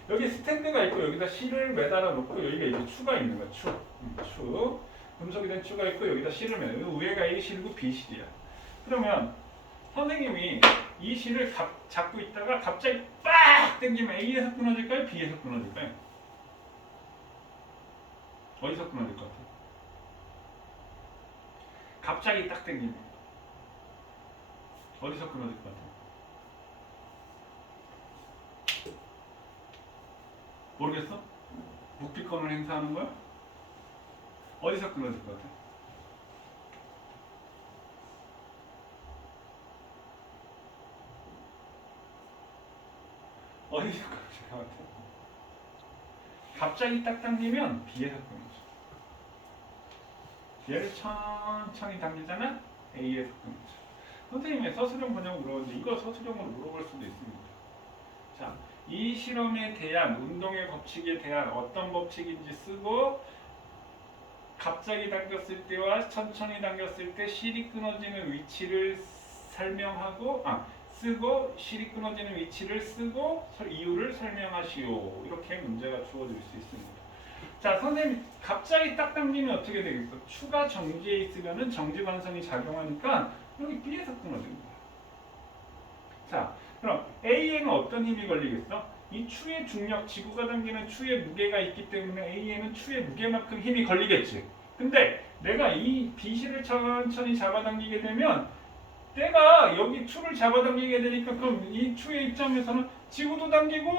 여기 스탠드가 있고 여기다 실을 매달아 놓고 여기가 이제 추가 있는 거야. 추. 금속이 된 추가 있고 여기다 실을 매달아. 위에가 A 실이고 B 실이야. 그러면 선생님이 이 실을 잡고 있다가 갑자기 빡 당기면 A에서 끊어질까요? B에서 끊어질까요? 어디서 끊어질 것 같아? 갑자기 딱 당기면 어디서 끊어질 것 같아? 모르겠어? 묵비권을 행사하는 거야? 어디서 끊어질 것 같아? 어디서 끊어질 것 같아? 갑자기 딱 당기면 B에서 끊어져. 얘를 천천히 당기잖아? A에서 끊어져. 선생님의 서술형 번역을 물어봤는데 이거 서술형으로 물어볼 수도 있습니다. 자, 이 실험에 대한 운동의 법칙에 대한 어떤 법칙인지 쓰고 갑자기 당겼을 때와 천천히 당겼을 때 실이 끊어지는 위치를 설명하고 쓰고 실이 끊어지는 위치를 쓰고 이유를 설명하시오. 이렇게 문제가 주어질 수 있습니다. 자, 선생님 갑자기 딱 당기면 어떻게 되겠어? 추가 정지에 있으면은 정지관성이 작용하니까 여기 B에서 끊어집니다. 자, 그럼 A에는 어떤 힘이 걸리겠어? 이 추의 중력, 지구가 당기는 추의 무게가 있기 때문에 A에는 추의 무게만큼 힘이 걸리겠지. 근데 내가 이 B실을 천천히 잡아당기게 되면 내가 여기 추를 잡아당기게 되니까 그럼 이 추의 입장에서는 지구도 당기고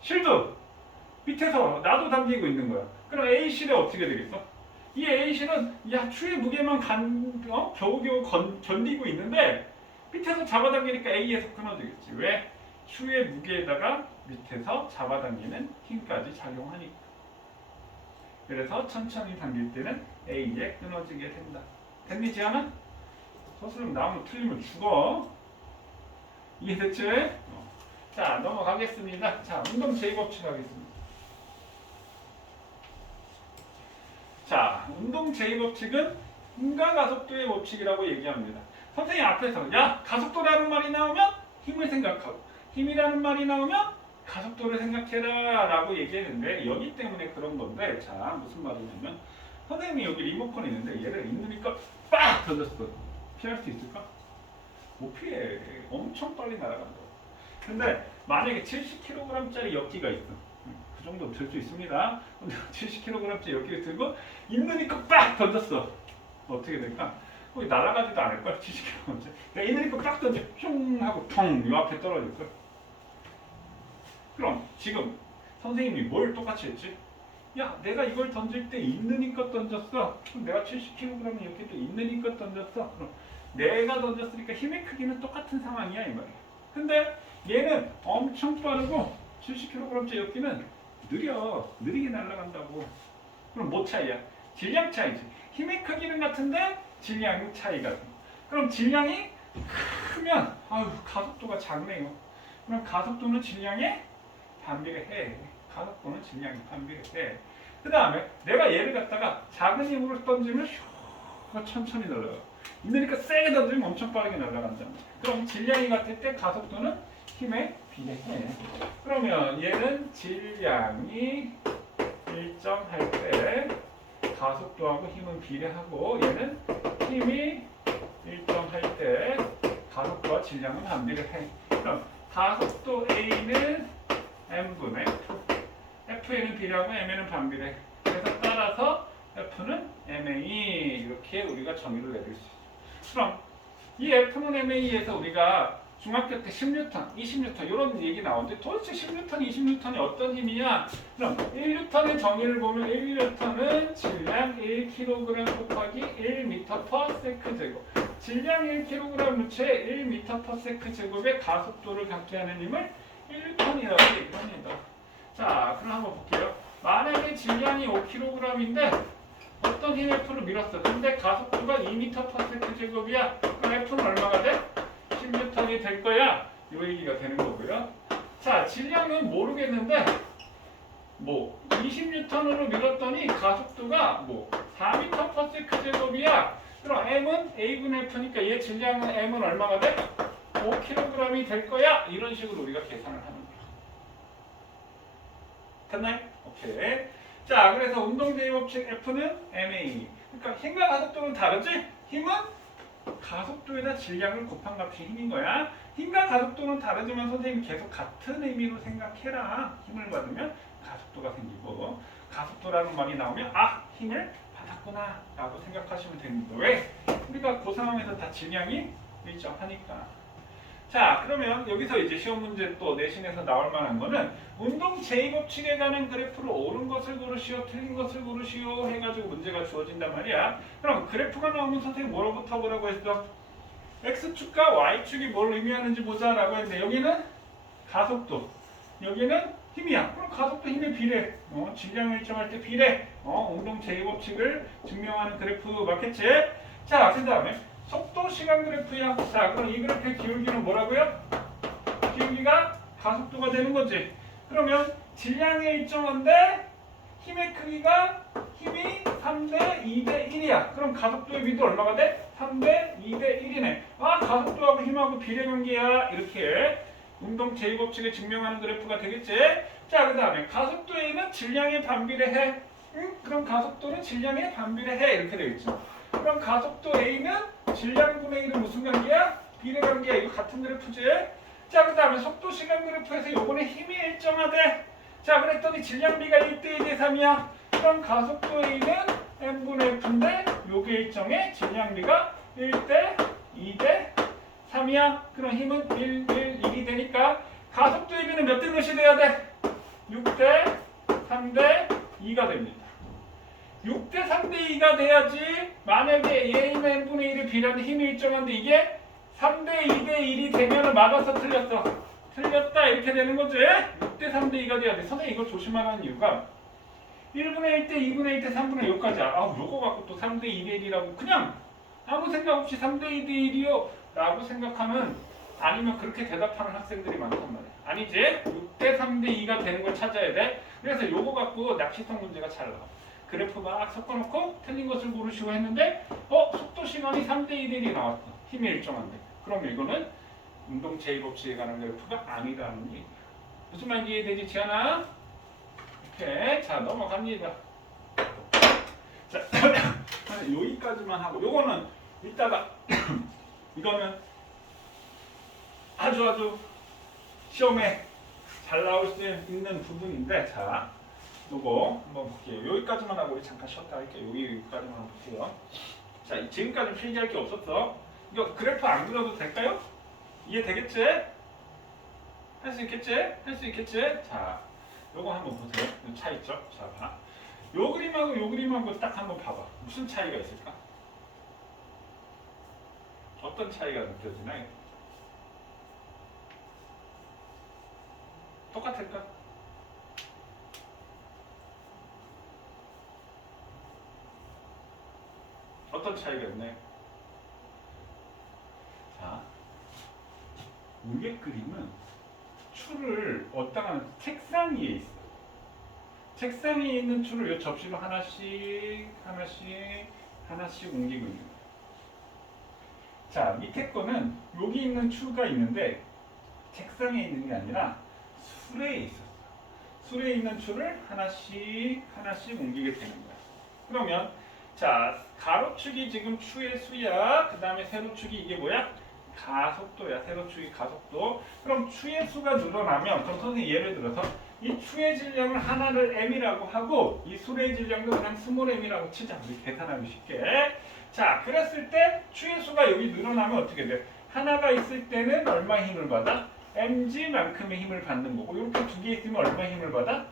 실도 밑에서 나도 당기고 있는 거야. 그럼 A실에 어떻게 되겠어? 이 A실은 추의 무게만 겨우겨우 견디고 있는데 밑에서 잡아당기니까 A에서 끊어지겠지. 왜? 추의 무게에다가 밑에서 잡아당기는 힘까지 작용하니까. 그래서 천천히 당길 때는 A에 끊어지게 된다. 됐니 지안아? 서술형 나오면 틀리면 죽어. 이해됐지? 자, 넘어가겠습니다. 자, 운동 제2법칙 하겠습니다. 자, 운동 제2법칙은 인과가속도의 법칙이라고 얘기합니다. 선생님 앞에서 가속도라는 말이 나오면 힘을 생각하고 힘이라는 말이 나오면 가속도를 생각해라 라고 얘기했는데 여기 때문에 그런 건데 자 무슨 말이냐면 선생님이 여기 리모컨이 있는데 얘를 있으니까 빡 던졌어. 피할 수 있을까? 못 피해. 엄청 빨리 날아간다. 근데 만약에 70kg짜리 역기가 있어. 그 정도 들 수 있습니다. 근데 70kg짜리 역기를 들고 있으니까 빡 던졌어. 어떻게 될까? 거기 날아가지도 않을걸? 70kg. 내가 있으니까 빡 던져 뿅 하고 텅 요 앞에 떨어질걸? 그럼 지금 선생님이 뭘 똑같이 했지? 내가 이걸 던질 때 있는 힘껏 던졌어. 그럼 내가 70kg 역기도 있는 힘껏 던졌어. 그럼 내가 던졌으니까 힘의 크기는 똑같은 상황이야 이 말이야. 근데 얘는 엄청 빠르고 70kg짜리 역기는 느리게 날아간다고. 그럼 뭐 차이야? 질량 차이지. 힘의 크기는 같은데 질량 차이가 그럼 질량이 크면 아유 가속도가 작네요. 그럼 가속도는 질량에 반비례해. 가속도는 질량에 반비례해. 그 다음에 내가 얘를 갖다가 작은 힘으로 던지면 슈 천천히 날아가. 그러니까 세게 던지면 엄청 빠르게 날아간다. 그럼 질량이 같을 때 가속도는 힘에 비례해. 그러면 얘는 질량이 일정할 때 가속도하고 힘은 비례하고 얘는 힘이 일정할 때 가속도와 질량은 반비례해. 그럼 가속도 A는 m분의 F에는 비례하고 M에는 반비례. 그래서 따라서 F는 MA 이렇게 우리가 정의를 내릴 수 있어. 그럼 이 F는 MA에서 우리가 중학교 때 10N, 20N 이런 얘기 나오는데 도대체 10N, 20N이 어떤 힘이냐? 그럼 1N의 정의를 보면 1N은 질량 1kg 곱하기 1m/s 제곱. 질량 1kg 루트에 1m/s 제곱의 가속도를 갖게 하는 힘을 1N이라고 얘기를 합니다. 자, 그럼 한번 볼게요. 만약에 질량이 5kg인데 어떤 힘 F로 밀었어. 근데 가속도가 2m/s 제곱이야. 그럼 F는 얼마가 돼? 10N이 될 거야. 이 얘기가 되는 거고요. 자, 질량은 모르겠는데 뭐 20N으로 밀었더니 가속도가 뭐 4m/s 제곱이야. 그럼 M은 A분의 F니까 얘 질량은 M은 얼마가 돼? 5kg이 될 거야. 이런 식으로 우리가 계산을 하는 거야. 됐나요? 오케이. 자, 그래서 운동제의법칙 F는 MA. 그러니까 힘과 가속도는 다르지? 힘은 가속도에다 질량을 곱한 값이 힘인 거야. 힘과 가속도는 다르지만 선생님이 계속 같은 의미로 생각해라. 힘을 받으면 가속도가 생기고 가속도라는 말이 나오면 아! 힘을 받았구나 라고 생각하시면 됩니다. 왜? 우리가 그 상황에서 다 질량이 일정하니까. 자, 그러면 여기서 이제 시험 문제 또 내신에서 나올 만한 거는 운동 제2법칙에 관한 그래프로 옳은 것을 고르시오, 틀린 것을 고르시오 해가지고 문제가 주어진단 말이야. 그럼 그래프가 나오면 선생님 뭐로부터 보라고 했어? X축과 Y축이 뭘 의미하는지 보자라고 했는데 여기는 가속도, 여기는 힘이야. 그럼 가속도 힘의 비례, 질량을 일정할 때 비례, 운동 제2법칙을 증명하는 그래프 맞겠지? 자, 그 다음에 속도 시간 그래프야. 자, 그럼 이 그래프의 기울기는 뭐라고요? 기울기가 가속도가 되는 거지. 그러면 질량이 일정한데 힘의 크기가 힘이 3대 2대 1이야. 그럼 가속도의 비도 얼마가 돼? 3대 2대 1이네. 아, 가속도하고 힘하고 비례 관계야. 이렇게 운동 제2법칙을 증명하는 그래프가 되겠지. 자, 그 다음에 가속도 A는 질량에 반비례해. 그럼 가속도는 질량에 반비례해. 이렇게 되겠죠. 그럼 가속도 A는 질량분의 1은 무슨 관계야? 비례 관계야. 이거 같은 그래프지? 자, 그 다음에 속도 시간 그래프에서 요번에 힘이 일정하대. 자, 그랬더니 질량비가 1대 2대 3이야. 그럼 가속도 A는 m분의 F인데 요게 일정해. 질량비가 1대 2대 3이야. 그럼 힘은 1, 1, 1이 되니까 가속도의 비는 몇 대 몇이 돼야 돼? 6대 3대 2가 됩니다. 6대 3대 2가 돼야지. 만약에 A는 n분의 1을 비례하는 힘이 일정한데 이게 3대 2대 1이 되면 맞아서 틀렸어. 틀렸다 이렇게 되는 거지. 6대 3대 2가 돼야 돼. 선생님 이걸 조심하라는 이유가 1분의 1대 2분의 1대 3분의 6까지 요거 갖고 또 3대 2대 1이라고 그냥 아무 생각 없이 3대 2대 1이요 라고 생각하면 아니면 그렇게 대답하는 학생들이 많단 말이야. 아니지. 6대 3대 2가 되는 걸 찾아야 돼. 그래서 요거 갖고 납치성 문제가 잘 나와. 그래프 막 섞어놓고 틀린 것을 고르시고 했는데 속도 시간이 3대 2대 1이 나왔어. 힘이 일정한데. 그럼 이거는 운동 제2법칙에 관한 그래프가 아니라는 얘기야. 무슨 말인지 이해되지 지않아? 이렇게 자 넘어갑니다. 자 여기까지만 하고 요거는 이따가 이거는 아주 시험에 잘 나올 수 있는 부분인데 자 요거 한번 볼게요. 여기까지만 하고 우리 잠깐 쉬었다 할게요. 여기까지만 한번 볼게요. 자 지금까지 필기할 게 없었어. 이거 그래프 안 그려도 될까요? 이해되겠지? 할 수 있겠지? 할 수 있겠지? 자 요거 한번 보세요. 요 차이 있죠? 자 봐. 요 그림하고 요 그림하고 딱 한번 봐봐. 무슨 차이가 있을까? 어떤 차이가 느껴지나요? 똑같을까? 어떤 차이가 있나요? 우리의 그림은 추를 어디다가 책상 위에 있어. 책상 위에 있는 추를 이 접시로 하나씩 옮기고 있는 거야. 자, 밑에 거는 여기 있는 추가 있는데 책상에 있는 게 아니라 술에 있었어. 술에 있는 추를 하나씩 옮기게 되는 거야. 그러면 자, 가로축이 지금 추의 수야. 그 다음에 세로축이 이게 뭐야? 가속도야. 세로축이 가속도. 그럼 추의 수가 늘어나면, 그럼 선생님 예를 들어서 이 추의 질량을 하나를 m이라고 하고 이 술의 질량도 그냥 스몰 m이라고 치자. 우리 계산하기 쉽게. 자, 그랬을 때 추의 수가 여기 늘어나면 어떻게 돼? 하나가 있을 때는 얼마 힘을 받아? mg만큼의 힘을 받는 거고, 이렇게 두 개 있으면 얼마 힘을 받아?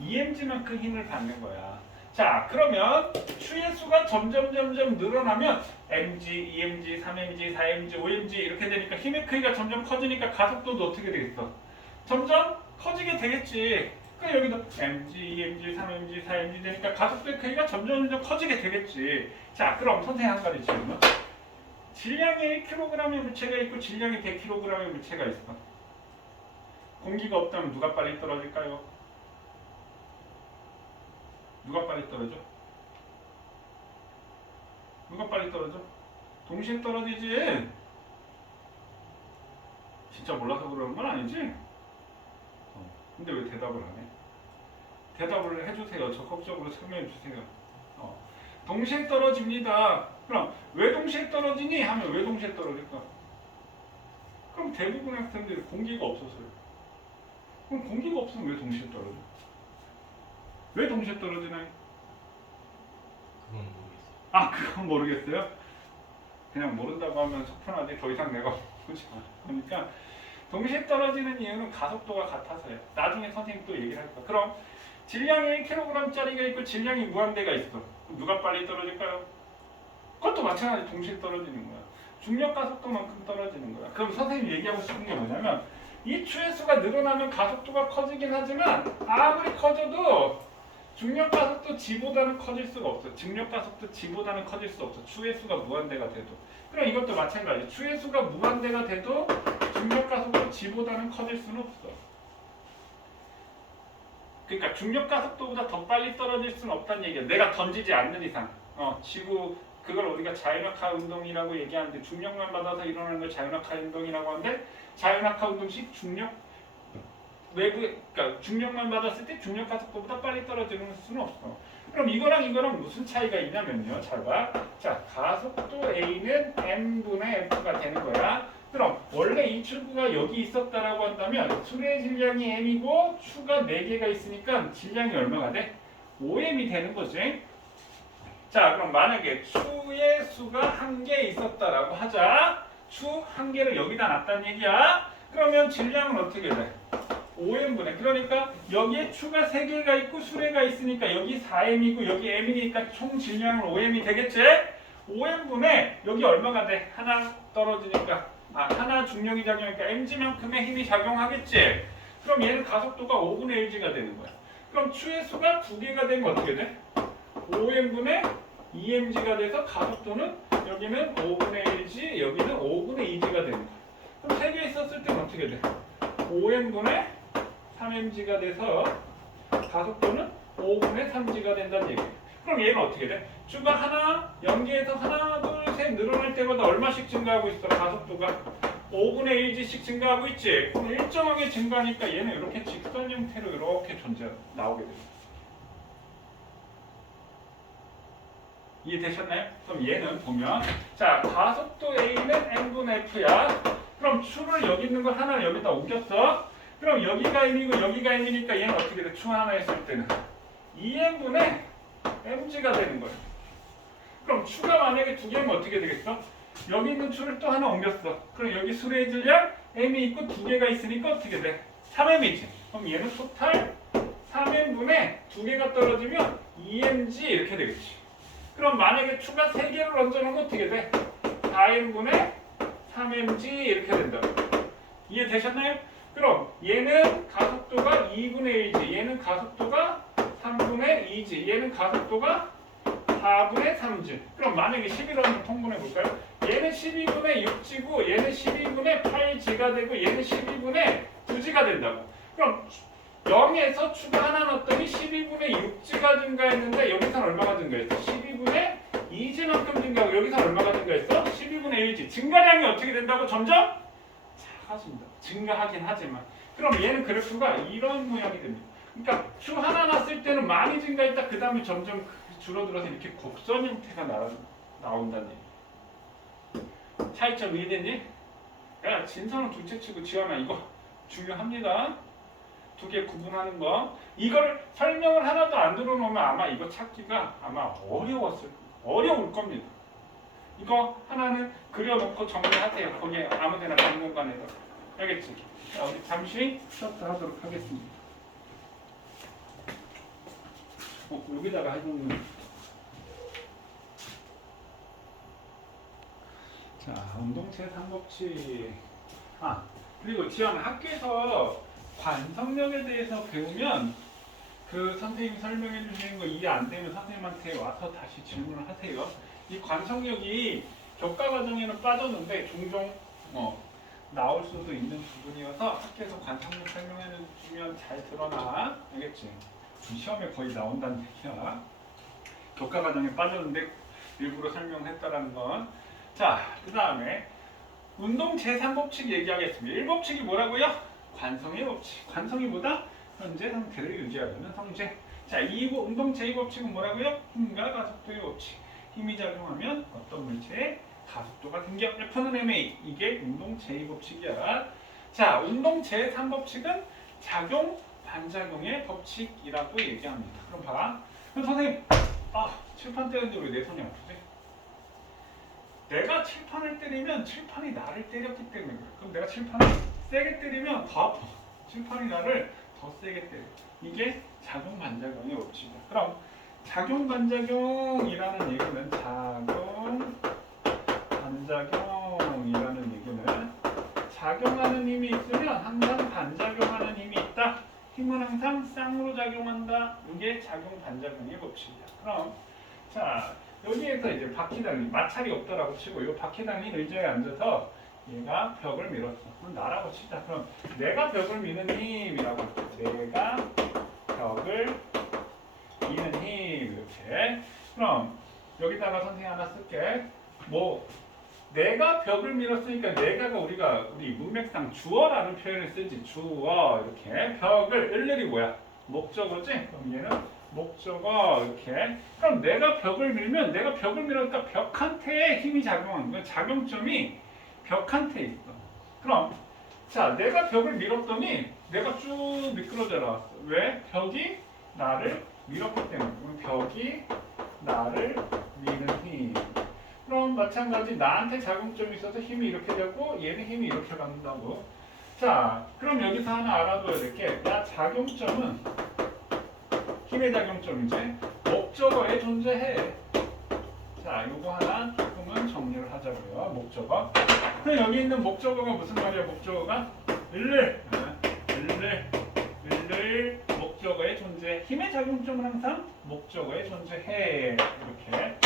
2mg만큼 힘을 받는 거야. 자, 그러면 추의 수가 점점 늘어나면 mg, 2mg, 3mg, 4mg, 5mg 이렇게 되니까 힘의 크기가 점점 커지니까 가속도도 어떻게 되겠어? 점점 커지게 되겠지. 그러니까 여기도 mg, 2mg, 3mg, 4mg 되니까 가속도의 크기가 점점 커지게 되겠지. 자, 그럼 선생님 한 가지 질문. 질량이 1kg의 물체가 있고 질량이 100kg의 물체가 있어. 공기가 없다면 누가 빨리 떨어질까요? 누가 빨리 떨어져? 누가 빨리 떨어져? 동시에 떨어지지. 진짜 몰라서 그러는 건 아니지? 근데 왜 대답을 안 해? 대답을 해주세요. 적극적으로 설명해 주세요. 동시에 떨어집니다. 그럼 왜 동시에 떨어지니? 하면 왜 동시에 떨어질까? 그럼 대부분의 학생들이 공기가 없어서요. 그럼 공기가 없으면 왜 동시에 떨어져? 왜 동시에 떨어지나요? 그건 모르겠어요. 아, 그건 모르겠어요? 그냥 모른다고 하면 속 편하지. 더 이상 내가 보지 마. 그러니까 동시에 떨어지는 이유는 가속도가 같아서요. 나중에 선생님 또 얘기를 할 거야. 그럼 질량이 1kg짜리가 있고 질량이 무한대가 있어. 누가 빨리 떨어질까요? 그것도 마찬가지 동시에 떨어지는 거야. 중력 가속도만큼 떨어지는 거야. 그럼 선생님 얘기하고 싶은 게 뭐냐면 이 추의 수가 늘어나면 가속도가 커지긴 하지만 아무리 커져도 중력 가속도 g보다는 커질 수가 없어. 중력 가속도 g보다는 커질 수 없어. 추의 수가 무한대가 돼도. 그럼 이것도 마찬가지. 추의 수가 무한대가 돼도 중력 가속도 g보다는 커질 수는 없어. 그러니까 중력 가속도보다 더 빨리 떨어질 수는 없다는 얘기야. 내가 던지지 않는 이상. 지구 그걸 우리가 자연학화 운동이라고 얘기하는데 중력만 받아서 일어나는 걸 자연학화 운동이라고 하는데 자연학화 운동식 중력 그러니까 중력만 받았을 때 중력 가속도보다 빨리 떨어지는 수는 없어. 그럼 이거랑 무슨 차이가 있냐면요. 잘 봐. 자, 가속도 A는 m분의 F가 되는 거야. 그럼 원래 이 출구가 여기 있었다라고 한다면 술의 질량이 m이고 추가 4개가 있으니까 질량이 얼마가 돼? 5m이 되는 거지. 자, 그럼 만약에 추의 수가 1개 있었다라고 하자. 추 1개를 여기다 놨다는 얘기야. 그러면 질량은 어떻게 돼? 5m분의. 그러니까 여기에 추가 3개가 있고 수레가 있으니까 여기 4m이고 여기 m이니까 총 질량은 5m이 되겠지? 5m분의 여기 얼마가 돼? 하나 떨어지니까 하나 중력이 작용하니까 mg만큼의 힘이 작용하겠지? 그럼 얘는 가속도가 5분의 1g가 되는 거야. 그럼 추의 수가 2개가 되면 어떻게 돼? 5m분의 2mg가 돼서 가속도는 여기는 5분의 1g, 여기는 5분의 2g가 되는 거야. 그럼 3개 있었을 때는 어떻게 돼? 5m분의 3mg가 돼서 가속도는 5분의 3g가 된다는 얘기예요. 그럼 얘는 어떻게 돼? 추가 하나 연계해서 하나, 둘, 셋 늘어날 때마다 얼마씩 증가하고 있어? 가속도가 5분의 1g씩 증가하고 있지? 그럼 일정하게 증가하니까 얘는 이렇게 직선 형태로 이렇게 나오게 돼요. 이해되셨나요? 그럼 얘는 보면 자, 가속도 A는 m분의 F야. 그럼 추를 여기 있는 걸 하나 여기다 옮겼어. 그럼 여기가 m이고 여기가 m이니까 얘는 어떻게 돼? 추 하나 했을 때는 2m분의 mg가 되는 거야. 그럼 추가 만약에 2개면 어떻게 되겠어? 여기 있는 추를 또 하나 옮겼어. 그럼 여기 수레의 질량 m이 있고 2개가 있으니까 어떻게 돼? 3m이지. 그럼 얘는 토탈 3m분의 2개가 떨어지면 2mg 이렇게 되겠지. 그럼 만약에 추가 3개를 얹어놓으면 어떻게 돼? 4m분의 3mg 이렇게 된다. 이해되셨나요? 그럼 얘는 가속도가 2분의 1g, 얘는 가속도가 3분의 2g, 얘는 가속도가 4분의 3g. 그럼 만약에 11을 한번 통분해 볼까요? 얘는 12분의 6G고 얘는 12분의 8G가 되고 얘는 12분의 9G가 된다고. 그럼 0에서 추가 하나 넣었더니 12분의 6G가 증가했는데 여기서는 얼마가 증가했어? 12분의 2G만큼 증가하고 여기서는 얼마가 증가했어? 12분의 1G. 증가량이 어떻게 된다고? 점점 작아진다. 증가하긴 하지만. 그럼 얘는 그래프가 이런 모양이 됩니다. 그러니까 수 하나 났을 때는 많이 증가했다. 그 다음에 점점 줄어들어서 이렇게 곡선 형태가 나온다는 얘기. 차이점 이해됐니? 야, 진선은 둘째 치고 지원아 이거 중요합니다. 두 개 구분하는 거. 이걸 설명을 하나도 안 들어놓으면 아마 이거 찾기가 아마 어려울 겁니다. 이거 하나는 그려놓고 정리하세요. 거기에 아무데나 빈 공간에서. 알겠지? 자, 우리 잠시 쉬었다 하도록 하겠습니다. 여기다가 해놓는. 자, 운동체 삼법칙. 그리고 지원 학교에서 관성력에 대해서 배우면 그 선생님이 설명해 주시는 거 이해 안 되면 선생님한테 와서 다시 질문을 하세요. 이 관성력이 교과 과정에는 빠졌는데 종종 나올 수도 있는 부분이어서 학교에서 관성력 설명해 주면 잘 드러나. 알겠지? 시험에 거의 나온다는 얘기야. 교과 과정에 빠졌는데 일부러 설명했다라는 건. 자, 그 다음에 운동 제3법칙 얘기하겠습니다. 1법칙이 뭐라고요? 관성의 법칙. 관성이 뭐다? 현재 상태를 유지하려는 성질. 자, 운동 제2법칙은 뭐라고요? 힘과 가속도의 법칙. 힘이 작용하면 어떤 물체의 가속도가 생겨. F는 ma. 이게 운동 제2법칙이야. 자, 운동 제3법칙은 작용 반작용의 법칙이라고 얘기합니다. 그럼 봐. 그럼 선생님, 칠판 때리는데 왜 내 손이 아프지? 내가 칠판을 때리면 칠판이 나를 때렸기 때문에 그래. 그럼 내가 칠판을 세게 때리면 더 아파. 칠판이 나를 더 세게 때려. 이게 작용 반작용의 법칙이야. 그럼 작용 반작용이라는 얘기는 반작용이라는 얘기는 작용하는 힘이 있으면 항상 반작용하는 힘이 있다. 힘은 항상 쌍으로 작용한다. 이게 작용 반작용의 법칙이야. 그럼 자, 여기에서 이제 바퀴달린 마찰이 없다라고 치고 이 바퀴달린 의자에 앉아서 얘가 벽을 밀었어. 그럼 나라고 치자. 그럼 내가 벽을 미는 힘이라고 할게. 내가 벽을 미는 힘 이렇게. 그럼 여기다가 선생님 하나 쓸게. 내가 벽을 밀었으니까 내가가 우리 문맥상 주어라는 표현을 쓰지. 주어 이렇게. 벽을 일일이 뭐야? 목적어지? 그럼 얘는 목적어 이렇게. 그럼 내가 벽을 밀면 내가 벽을 밀으니까 벽한테에 힘이 작용하는 거야. 작용점이 벽한테 있어. 그럼 자, 내가 벽을 밀었더니 내가 쭉 미끄러져 나왔어. 왜? 벽이 나를 밀었기 때문에. 그럼 벽이 나를 미는 힘. 그럼 마찬가지 나한테 작용점이 있어서 힘이 이렇게 되고 얘는 힘이 이렇게 간다고. 자, 그럼 여기서 하나 알아둬야 될 게, 야, 작용점은 힘의 작용점이지 목적어에 존재해. 자, 요거 하나 조금은 정리를 하자고요. 목적어. 그럼 여기 있는 목적어가 무슨 말이야? 목적어가 일일 목적어에 존재. 힘의 작용점은 항상 목적어에 존재해. 이렇게.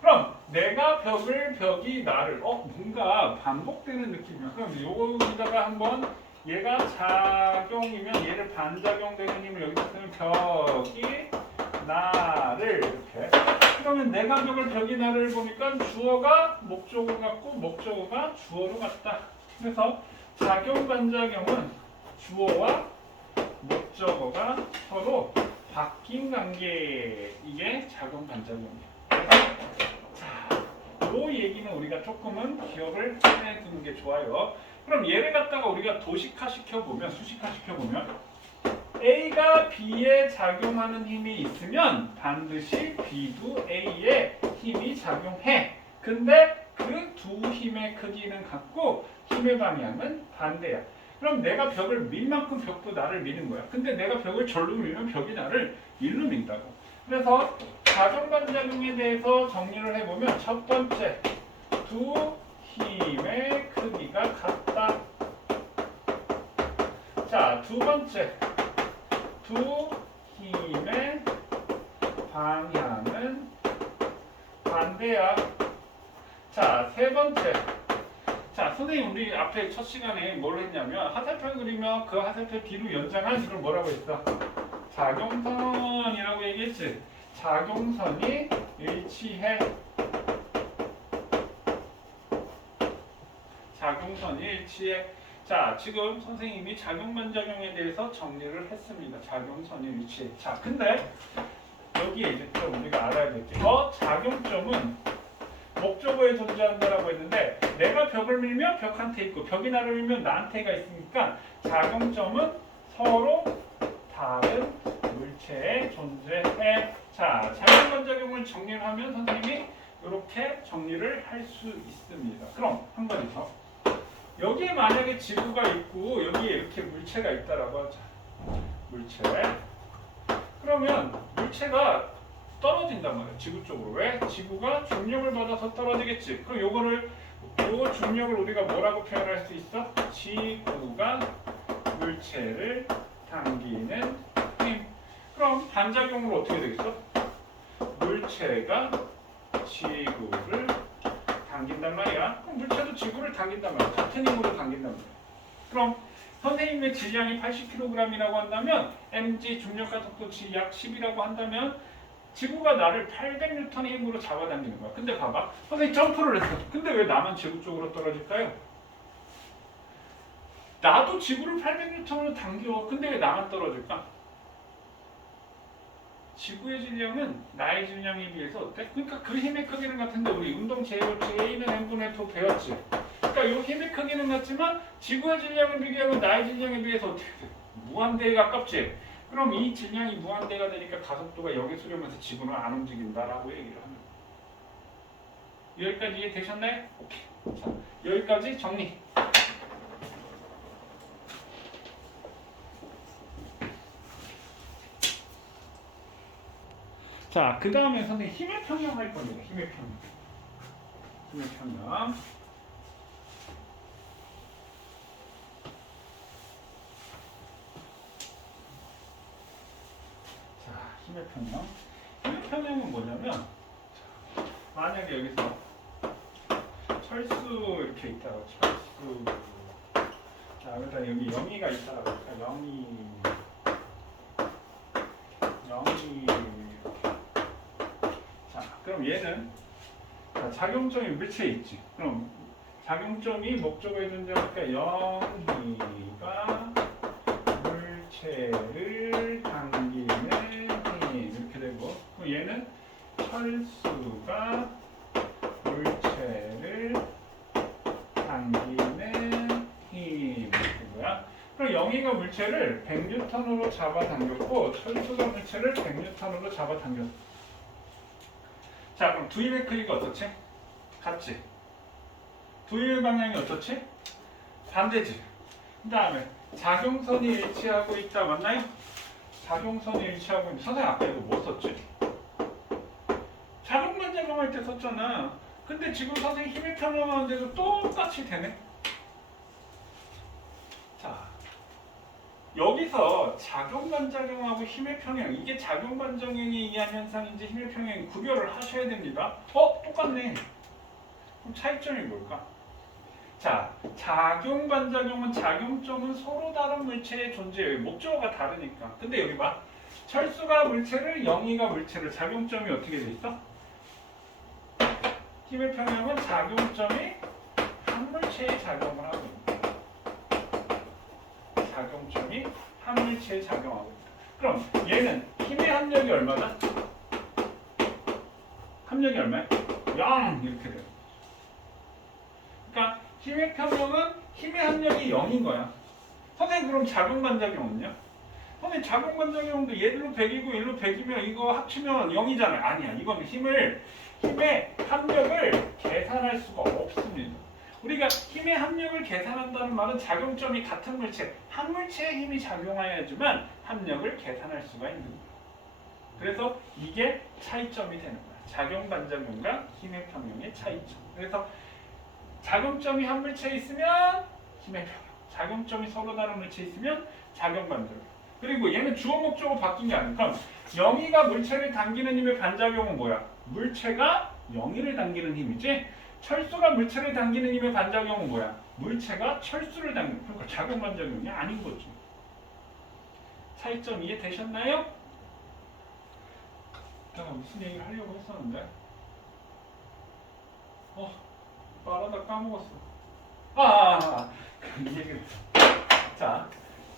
그럼 내가 벽이 나를 뭔가 반복되는 느낌이야. 그럼 여기다가 한번 얘가 작용이면 얘를 반작용되는 힘을 여기다 쓰면 벽이 나를 이렇게. 그러면 내가 벽이 나를 보니까 주어가 목적어 같고 목적어가 주어로 같다. 그래서 작용 반작용은 주어와 목적어가 서로 바뀐 관계. 이게 작용 반작용이야. 자, 이 얘기는 우리가 조금은 기억을 해두는 게 좋아요. 그럼 얘를 갖다가 우리가 도식화 시켜보면, 수식화 시켜보면 A가 B에 작용하는 힘이 있으면 반드시 B도 A에 힘이 작용해. 근데 그 두 힘의 크기는 같고 힘의 방향은 반대야. 그럼 내가 벽을 밀 만큼 벽도 나를 미는 거야. 근데 내가 벽을 절로 밀면 벽이 나를 일로 민다고. 그래서 작용 반작용에 대해서 정리를 해보면 첫 번째, 두 힘의 크기가 같다. 자, 두 번째, 두 힘의 방향은 반대야. 자, 세 번째. 자, 선생님 우리 앞에 첫 시간에 뭘 했냐면 하살표 그리며 그 하살표 뒤로 연장한 이걸 뭐라고 했어? 작용선이라고 얘기했지. 작용선이 일치해. 작용선이 일치해. 자, 지금 선생님이 작용반작용에 대해서 정리를 했습니다. 작용선이 일치해. 자, 근데 여기에 이제 좀 우리가 알아야 될 게, 작용점은 목적어에 존재한다라고 했는데 내가 벽을 밀면 벽한테 있고 벽이 나를 밀면 나한테가 있으니까 작용점은 서로 다른 물체에 존재해. 자, 작용반작용을 정리를 하면 선생님이 이렇게 정리를 할 수 있습니다. 그럼 한 가지 더. 여기에 만약에 지구가 있고 여기에 이렇게 물체가 있다라고 하자. 물체. 그러면 물체가 떨어진단 말이야. 지구 쪽으로. 왜? 지구가 중력을 받아서 떨어지겠지. 그럼 요 중력을 우리가 뭐라고 표현할 수 있어? 지구가 물체를 당기는 힘. 그럼 반작용으로 어떻게 되겠어? 물체가 지구를 당긴단 말이야. 그럼 물체도 지구를 당긴단 말이야. 같은 힘으로 당긴단 말이야. 그럼 선생님의 질량이 80kg이라고 한다면 mg 중력과 속도치 약 10이라고 한다면 지구가 나를 800N의 힘으로 잡아당기는 거야. 근데 봐봐. 선생님 점프를 했어. 근데 왜 나만 지구 쪽으로 떨어질까요? 나도 지구를 800N으로 당겨. 근데 왜 나만 떨어질까? 지구의 질량은 나의 질량에 비해서 어때? 그러니까 그 힘의 크기는 같은데 우리 운동 제곱식 A는 n분의 F 배웠지? 그러니까 이 힘의 크기는 같지만 지구의 질량을 비교하면 나의 질량에 비해서 어떻게 돼? 무한대에 가깝지? 그럼 이 질량이 무한대가 되니까 가속도가 0에 수렴해서 지구는 안 움직인다라고 얘기를 합니다. 여기까지 이해되셨나요? 오케이. 자, 여기까지 정리. 자, 그 다음에 선생님 힘의 평형 할 겁니다. 힘의 평형. 힘의 평형. 자, 힘의 평형. 힘의 평형은 뭐냐면, 자, 만약에 여기서 철수 이렇게 있다고 철수. 자, 여기다 여기 영희가 있다고 할까? 영희. 그럼 얘는 작용점이 물체에 있지. 그럼 작용점이 목적어에 존재하니까 영희가 물체를 당기는 힘 이렇게 되고, 그럼 얘는 철수가 물체를 당기는 힘 이렇게 거야. 그럼 영희가 물체를 100N으로 잡아당겼고 철수가 물체를 100N으로 잡아당겼어. 자, 그럼 두 힘의 크기가 어떻지? 같지? 두 힘의 방향이 어떻지? 반대지? 그 다음에 작용선이 일치하고 있다. 맞나요? 작용선이 일치하고 있는. 선생님 아까 이거 뭐 썼지? 작용반작용할 때 썼잖아. 근데 지금 선생님 힘의 평형하는데도 똑같이 되네. 자, 여기서 작용반작용하고 힘의 평형, 이게 작용반작용이 의한 현상인지 힘의 평형이 구별을 하셔야 됩니다. 똑같네. 그럼 차이점이 뭘까? 자, 작용반작용은 작용점은 서로 다른 물체의 존재예요. 목적어가 다르니까. 근데 여기 봐. 철수가 물체를, 영희가 물체를, 작용점이 어떻게 돼 있어? 힘의 평형은 작용점이 한 물체에 작용을 하고 있는. 작용점이 한 물체에 작용하고 있다. 그럼 얘는 힘의 합력이 얼마다? 합력이 얼마야? 0 이렇게 돼요. 그러니까 힘의 평형은 힘의 합력이 0인 거야. 선생님 그럼 작용반작용은요? 선생님 작용반작용도 얘들로 100이고 얘로 100이면 이거 합치면 0이잖아요. 아니야. 이건 힘의 합력을 계산할 수가 없습니다. 우리가 힘의 합력을 계산한다는 말은 작용점이 같은 물체, 한 물체의 힘이 작용해야지만 합력을 계산할 수가 있는 거예요. 그래서 이게 차이점이 되는 거야. 작용반작용과 힘의 평형의 차이점. 그래서 작용점이 한 물체에 있으면 힘의 평형, 작용점이 서로 다른 물체에 있으면 작용반작용. 그리고 얘는 주어 목적으로 바뀐 게 아니라 영희가 물체를 당기는 힘의 반작용은 뭐야? 물체가 영희를 당기는 힘이지? 철수가 물체를 당기는 힘의 반작용은 뭐야? 물체가 철수를 당기는, 그러니까 작용 반작용이 아닌 거지. 차이점 이해되셨나요? 내가 무슨 얘기를 하려고 했었는데 말하다 까먹었어. 이 얘기를. 자,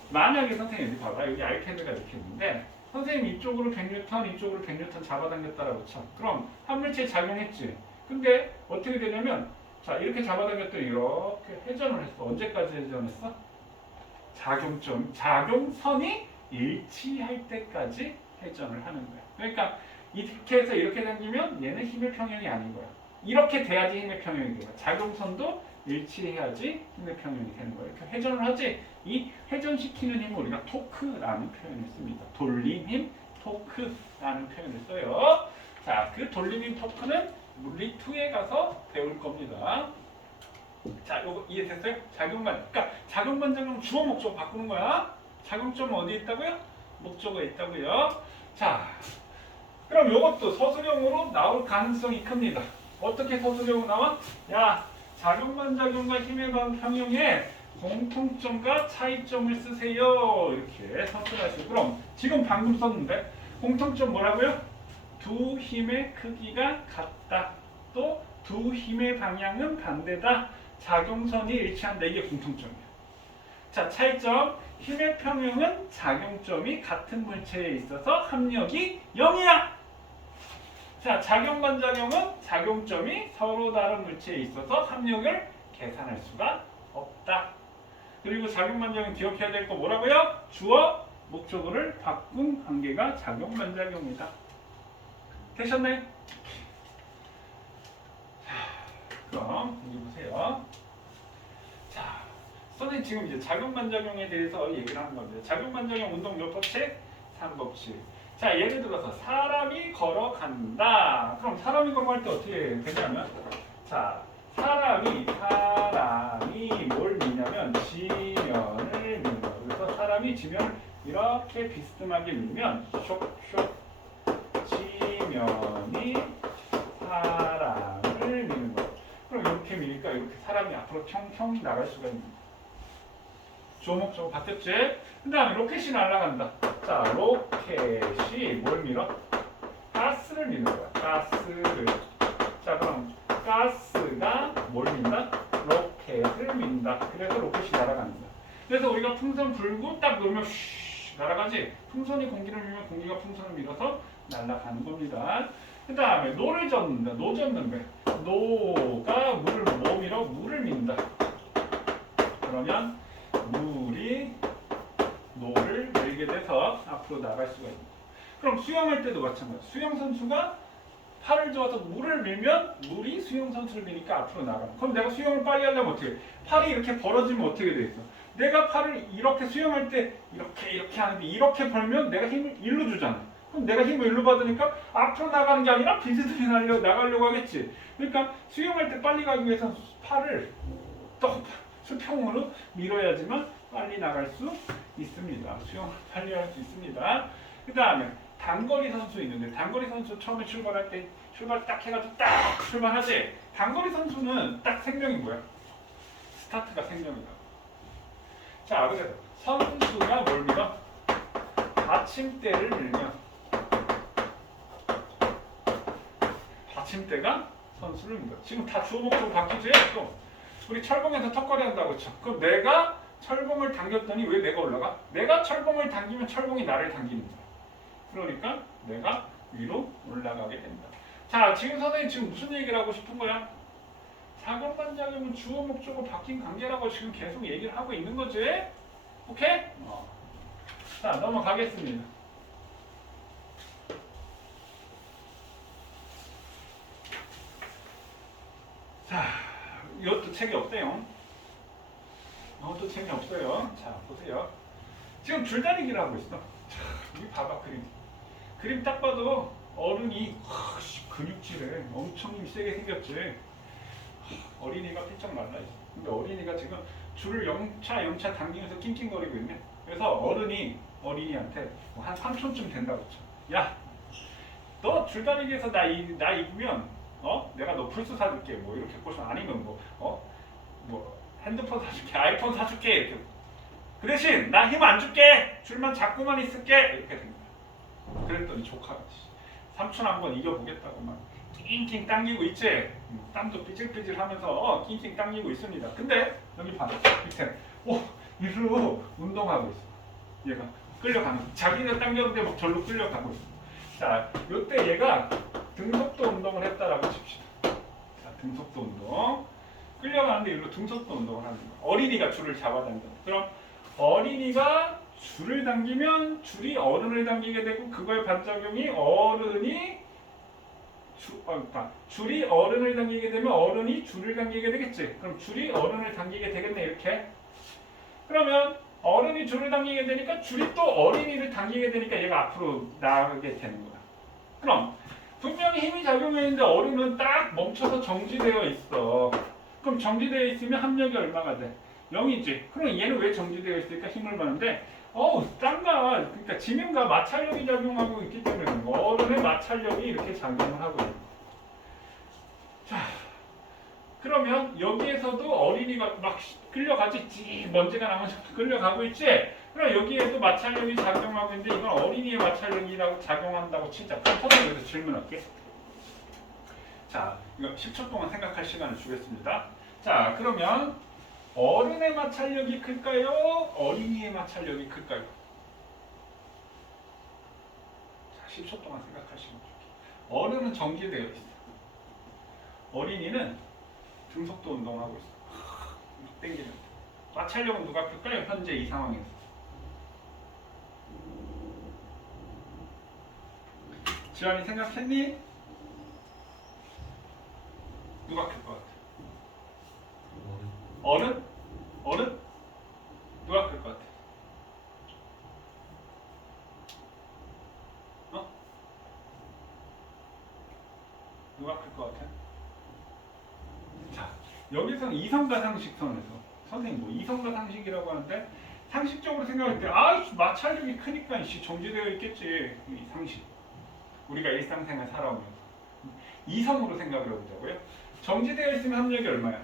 만약에 선생님이 봐봐. 여기 알케드가 이렇게 있는데 선생님 이쪽으로 100N, 이쪽으로 100N 잡아당겼다라고 쳐. 그럼 한 물체에 작용했지. 근데 어떻게 되냐면 자, 이렇게 잡아당겼더니 이렇게 회전을 했어. 언제까지 회전했어? 작용선이 일치할 때까지 회전을 하는 거야. 그러니까 이렇게 해서 이렇게 당기면 얘는 힘의 평형이 아닌 거야. 이렇게 돼야지 힘의 평형이 돼요. 작용선도 일치해야지 힘의 평형이 되는 거예요. 이렇게 회전을 하지. 이 회전시키는 힘을 우리가 토크라는 표현을 씁니다. 돌림힘, 토크라는 표현을 써요. 자, 그 돌림힘 토크는 물리 2에 가서 배울 겁니다. 자, 요거 이해됐어요? 작용반, 그러니까 작용반작용 주어 목적어 바꾸는 거야. 작용점은 어디 있다고요? 목적어에 있다고요. 자, 그럼 요것도 서술형으로 나올 가능성이 큽니다. 어떻게 서술형으로 나와? 야, 작용반작용과 힘의 평형에 공통점과 차이점을 쓰세요. 이렇게 서술하시고. 그럼 지금 방금 썼는데 공통점 뭐라고요? 두 힘의 크기가 같다. 또 두 힘의 방향은 반대다. 작용선이 일치한다. 이게 공통점이야. 자, 차이점. 힘의 평형은 작용점이 같은 물체에 있어서 합력이 0이야. 자, 작용반작용은 작용점이 서로 다른 물체에 있어서 합력을 계산할 수가 없다. 그리고 작용반작용 기억해야 될 거 뭐라고요? 주어, 목적어를 바꾼 관계가 작용반작용이다. 되셨나요? 그럼 여기 보세요. 자, 선생님 지금 이제 작용반작용에 대해서 얘기를 하는 겁니다. 작용반작용 운동 몇 법칙? 3법칙. 자, 예를 들어서 사람이 걸어간다. 그럼 사람이 걸어갈 때 어떻게 되냐면, 자, 사람이 뭘 미냐면 지면을 미는 거예요. 그래서 사람이 지면을 이렇게 비스듬하게 밀면 쇽쇽 지면이 사람을 미는 거예요. 그럼 이렇게 미니까 이렇게 사람이 앞으로 평평 나갈 수가 있는 거예요. 조목조목 바뀌었지? 그 다음에 로켓이 날아간다. 자, 로켓이 뭘 밀어? 가스를 미는 거야. 가스를. 자, 그럼 가스가 뭘 민다? 로켓을 민다. 그래서 로켓이 날아간다. 그래서 우리가 풍선 불고 딱 놓으면 슉 날아가지. 풍선이 공기를 밀면 공기가 풍선을 밀어서 날아가는 겁니다. 그 다음에 노를 젓는다. 노 젓는 배. 노가 물을 뭐 밀어? 물을 민다. 그러면 물이 노를 밀게 돼서 앞으로 나갈 수가 있는. 그럼 수영할 때도 마찬가지. 수영 선수가 팔을 저어서 물을 밀면 물이 수영 선수를 미니까 앞으로 나가. 그럼 내가 수영을 빨리 하려면 어떻게 해? 팔이 이렇게 벌어지면 어떻게 돼 있어? 내가 팔을 이렇게 수영할 때 이렇게 하는데 이렇게 벌면 내가 힘을 일로 주잖아. 그럼 내가 힘을 일로 받으니까 앞으로 나가는 게 아니라 비스듬히 나가려고 하겠지. 그러니까 수영할 때 빨리 가기 위해서 팔을 또 수평으로 밀어야지만 빨리 나갈 수 있습니다. 수영을 빨리 할 수 있습니다. 그 다음에 단거리 선수 있는데 단거리 선수 처음에 출발할 때 출발 딱 해가지고 딱 출발하지. 단거리 선수는 딱 생명이 뭐야? 스타트가 생명이다. 자, 그래서 선수가 뭘 밀어? 받침대를 밀면 받침대가 선수를 밀어. 지금 다 주어 목적으로 바뀌지? 또 우리 철봉에서 턱걸이 한다고 쳐. 그럼 내가 철봉을 당겼더니 왜 내가 올라가? 내가 철봉을 당기면 철봉이 나를 당기는 거야. 그러니까 내가 위로 올라가게 된다. 자, 지금 선생님 지금 무슨 얘기를 하고 싶은 거야? 작용반작용은 주어 목적으로 바뀐 관계라고 지금 계속 얘기를 하고 있는 거지? 오케이? 자, 넘어가겠습니다. 자, 이것도 책이 없대요. 이것도 책이 없어요. 자, 보세요. 지금 줄다리기를 하고 있어. 자, 여기 봐봐, 그림. 그림 딱 봐도 어른이 근육질에 엄청 힘이 세게 생겼지. 어린이가 피쩍 말라 있어. 근데 어린이가 지금 줄을 영차 당기면서 낑낑거리고 있네. 그래서 어린이한테 한 3초쯤 된다고 쳐. 야, 너 줄다리기에서 나 이기면 내가 너 플스 사줄게 뭐 이렇게 꼬시면 아니면 뭐 핸드폰 사줄게 아이폰 사줄게 이렇게 그 대신 나 힘 안 줄게 줄만 잡고만 있을게 이렇게 된 거야. 그랬더니 조카가 삼촌 한번 이겨보겠다고 막 낑낑 당기고 있지. 땀도 삐질삐질하면서 낑낑 당기고 있습니다. 근데 여기 봐 밑에 일로 운동하고 있어. 얘가 끌려가는 자기는 당겼는데 막 절로 끌려가고 있어. 자, 요때 얘가 등속도 운동을 했다라고 칩시다. 자, 등속도 운동 끌려가는데 일로 등속도 운동을 하는 거야. 어린이가 줄을 잡아당겨. 그럼 어린이가 줄을 당기면 줄이 어른을 당기게 되고 그거의 반작용이 줄이 어른을 당기게 되면 어른이 줄을 당기게 되겠지. 그럼 줄이 어른을 당기게 되겠네 이렇게. 그러면 어른이 줄을 당기게 되니까 줄이 또 어린이를 당기게 되니까 얘가 앞으로 나가게 되는 거야. 그럼 분명히 힘이 작용했는데 어른은 딱 멈춰서 정지되어 있어. 그럼 정지되어 있으면 합력이 얼마가 돼? 0이지. 그럼 얘는 왜 정지되어 있을까? 힘을 받는데 딴가 그러니까 지면과 마찰력이 작용하고 있기 때문에 그런 거. 어른의 마찰력이 이렇게 작용을 하고 있는 거. 자, 그러면 여기에서도 어린이가 막 끌려가지 먼지가 나면서 끌려가고 있지. 그럼 여기에도 마찰력이 작용하고 있는데 이건 어린이의 마찰력이라고 작용한다고 치자. 그럼 선생님 여기서 질문할게. 자, 이거 10초 동안 생각할 시간을 주겠습니다. 자, 그러면 어른의 마찰력이 클까요? 어린이의 마찰력이 클까요? 자, 10초 동안 생각할 시간 줄게. 어른은 정지되어 있어. 어린이는 등속도 운동하고 있어. 막 땡기는. 마찰력은 누가 클까요? 현재 이 상황에서. 지환이 생각했니? 누가 클 것 같아? 어른? 어른? 누가 클 것 같아? 누가 클 것 같아? 자, 여기서는 이성과 상식선에서 선생님 뭐 이성과 상식이라고 하는데 상식적으로 생각할 때 마찰력이 크니까 정지되어 있겠지. 이 상식. 우리가 일상생활 살아오면서 이성으로 생각을 해보자고요. 정지되어 있으면 합력이 얼마야?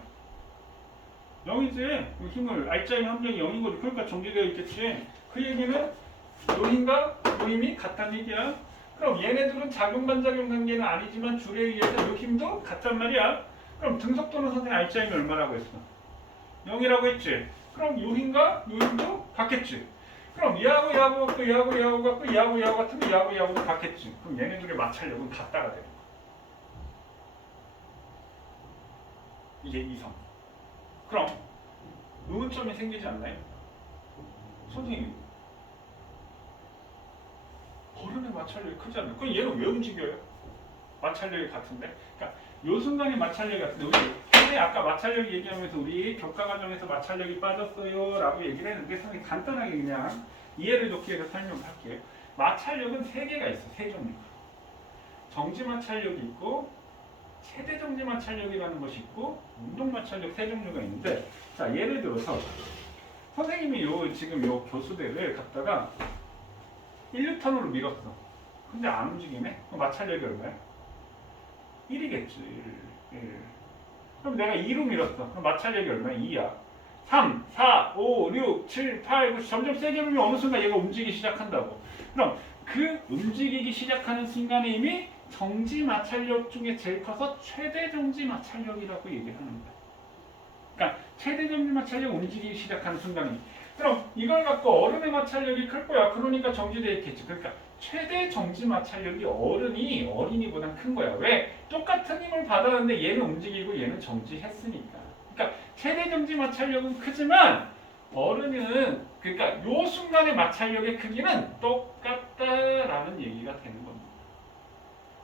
0이지. 힘을 알짜인 합력이 0인 거지. 그러니까 정지되어 있겠지. 그 얘기는 요 힘과 요 힘이 같다는 얘기야. 그럼 얘네들은 작용 반작용 관계는 아니지만 줄에 의해서 요 힘도 같단 말이야. 그럼 등속도는 선생님 알짜임이 얼마라고 했어? 0이라고 했지. 그럼 요 힘과 요 힘도 같겠지. 그럼 얘하고 얘하고 같고 얘하고 얘하고 같고 얘하고 얘하고 같으면 얘하고 얘하고도 같겠지. 그럼 얘네들의 마찰력은 같다가 되는 거야. 이게 이성. 그럼 의문점이 생기지 않나요? 선생님 어른의 마찰력이 크지 않나요? 그럼 얘는 왜 움직여요? 마찰력이 같은데? 그러니까 요 순간에 마찰력이 같은데 우리 선생님 아까 마찰력 얘기하면서 우리 교과 과정에서 마찰력이 빠졌어요 라고 얘기를 했는데 선생님 간단하게 그냥 이해를 돕기 위해서 설명할게요. 마찰력은 3개가 있어. 3종류가. 정지 마찰력이 있고 최대 정지 마찰력이라는 것이 있고 운동 마찰력 3종류가 있는데 자 예를 들어서 선생님이 지금 요 교수대를 갖다가 1N으로 밀었어. 근데 안 움직이네? 그럼 마찰력이 얼마야? 1이겠지. 1. 그럼 내가 2로 밀었어. 그럼 마찰력이 얼마야? 2야. 3, 4, 5, 6, 7, 8, 9 점점 세게 밀면 어느 순간 얘가 움직이기 시작한다고. 그럼 그 움직이기 시작하는 순간에 이미 정지 마찰력 중에 제일 커서 최대 정지 마찰력이라고 얘기를 하는 거야. 그러니까 최대 정지 마찰력 움직이기 시작하는 순간에 그럼 이걸 갖고 어른의 마찰력이 클 거야. 그러니까 정지되어 있겠지. 그러니까 최대 정지 마찰력이 어린이보다 큰 거야. 왜? 똑같은 힘을 받았는데 얘는 움직이고 얘는 정지했으니까. 그러니까 최대 정지 마찰력은 크지만 어른은 그러니까 요 순간의 마찰력의 크기는 똑같다라는 얘기가 되는 겁니다.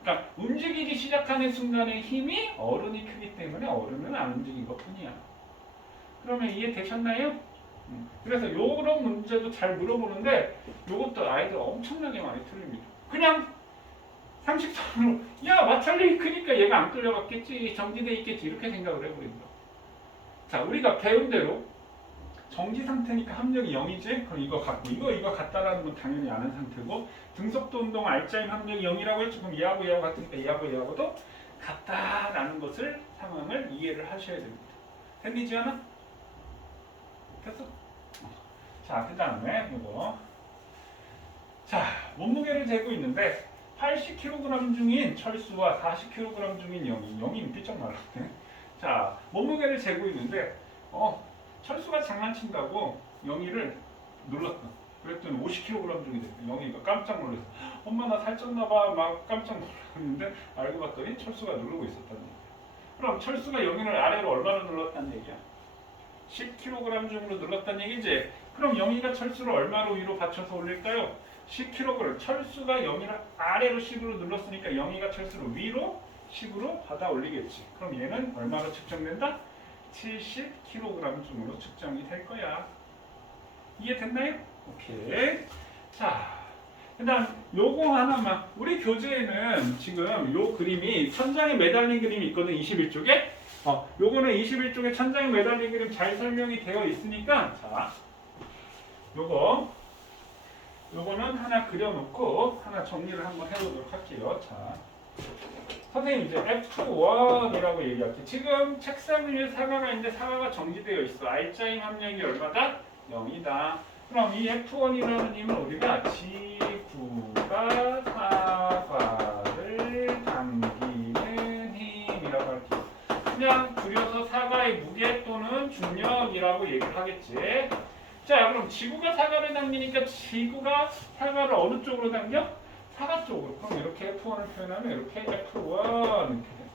그러니까 움직이기 시작하는 순간의 힘이 어른이 크기 때문에 어른은 안 움직인 것뿐이야. 그러면 이해되셨나요? 그래서 요런 문제도 잘 물어보는데 요것도 아이들 엄청나게 많이 틀립니다. 그냥 상식적으로 야 마찰력이 크니까 얘가 안 끌려갔겠지 정지돼 있겠지 이렇게 생각을 해버린다. 자 우리가 배운 대로 정지 상태니까 합력이 0이지? 그럼 이거 같고 이거 같다라는 건 당연히 아는 상태고 등속도 운동 알짜임 합력이 0이라고 했지. 그럼 얘하고 얘하고 같으니까 얘하고 얘하고도 같다라는 것을 상황을 이해를 하셔야 됩니다. 됐니 지연아? 됐어? 자, 그 다음에 이거 자, 몸무게를 재고 있는데 80kg 중인 철수와 40kg 중인 영이 삐쩍 말랐네. 자, 몸무게를 재고 있는데 철수가 장난친다고 영희를 눌렀다. 그랬더니 50kg 중이 됐대. 영희가 깜짝 놀랐어. 엄마 나 살쪘나봐 막 깜짝 놀랐는데 알고 봤더니 철수가 누르고 있었다는 얘기야. 그럼 철수가 영희를 아래로 얼마나 눌렀다는 얘기야? 10kg 중으로 눌렀다는 얘기지. 그럼 영희가 철수를 얼마로 위로 받쳐서 올릴까요? 10kg. 철수가 영희를 아래로 10으로 눌렀으니까 영희가 철수를 위로 10으로 받아 올리겠지. 그럼 얘는 얼마로 측정된다? 70kg 중으로 측정이 될 거야. 이해됐나요? 오케이. 자, 그 다음 요거 하나만. 우리 교재에는 지금 요 그림이 천장에 매달린 그림이 있거든. 21쪽에. 요거는 21쪽에 천장에 매달린 그림 잘 설명이 되어 있으니까 자, 요거는 하나 그려놓고 하나 정리를 한번 해보도록 할게요. 자, 선생님 이제 F1이라고 얘기할게요. 지금 책상 위에 사과가 있는데 사과가 정지되어 있어. R자임 합력이 얼마다? 0이다. 그럼 이 F1이라는 힘은 우리가 지구가 사과를 당기는 힘이라고 할게요. 그냥 줄여서 사과의 무게 또는 중력이라고 얘기를 하겠지. 자, 그럼 지구가 사과를 당기니까 지구가 사과를 어느 쪽으로 당겨? 사과 쪽으로. 그럼 이렇게 F1을 표현하면 이렇게 F1 이렇게 돼.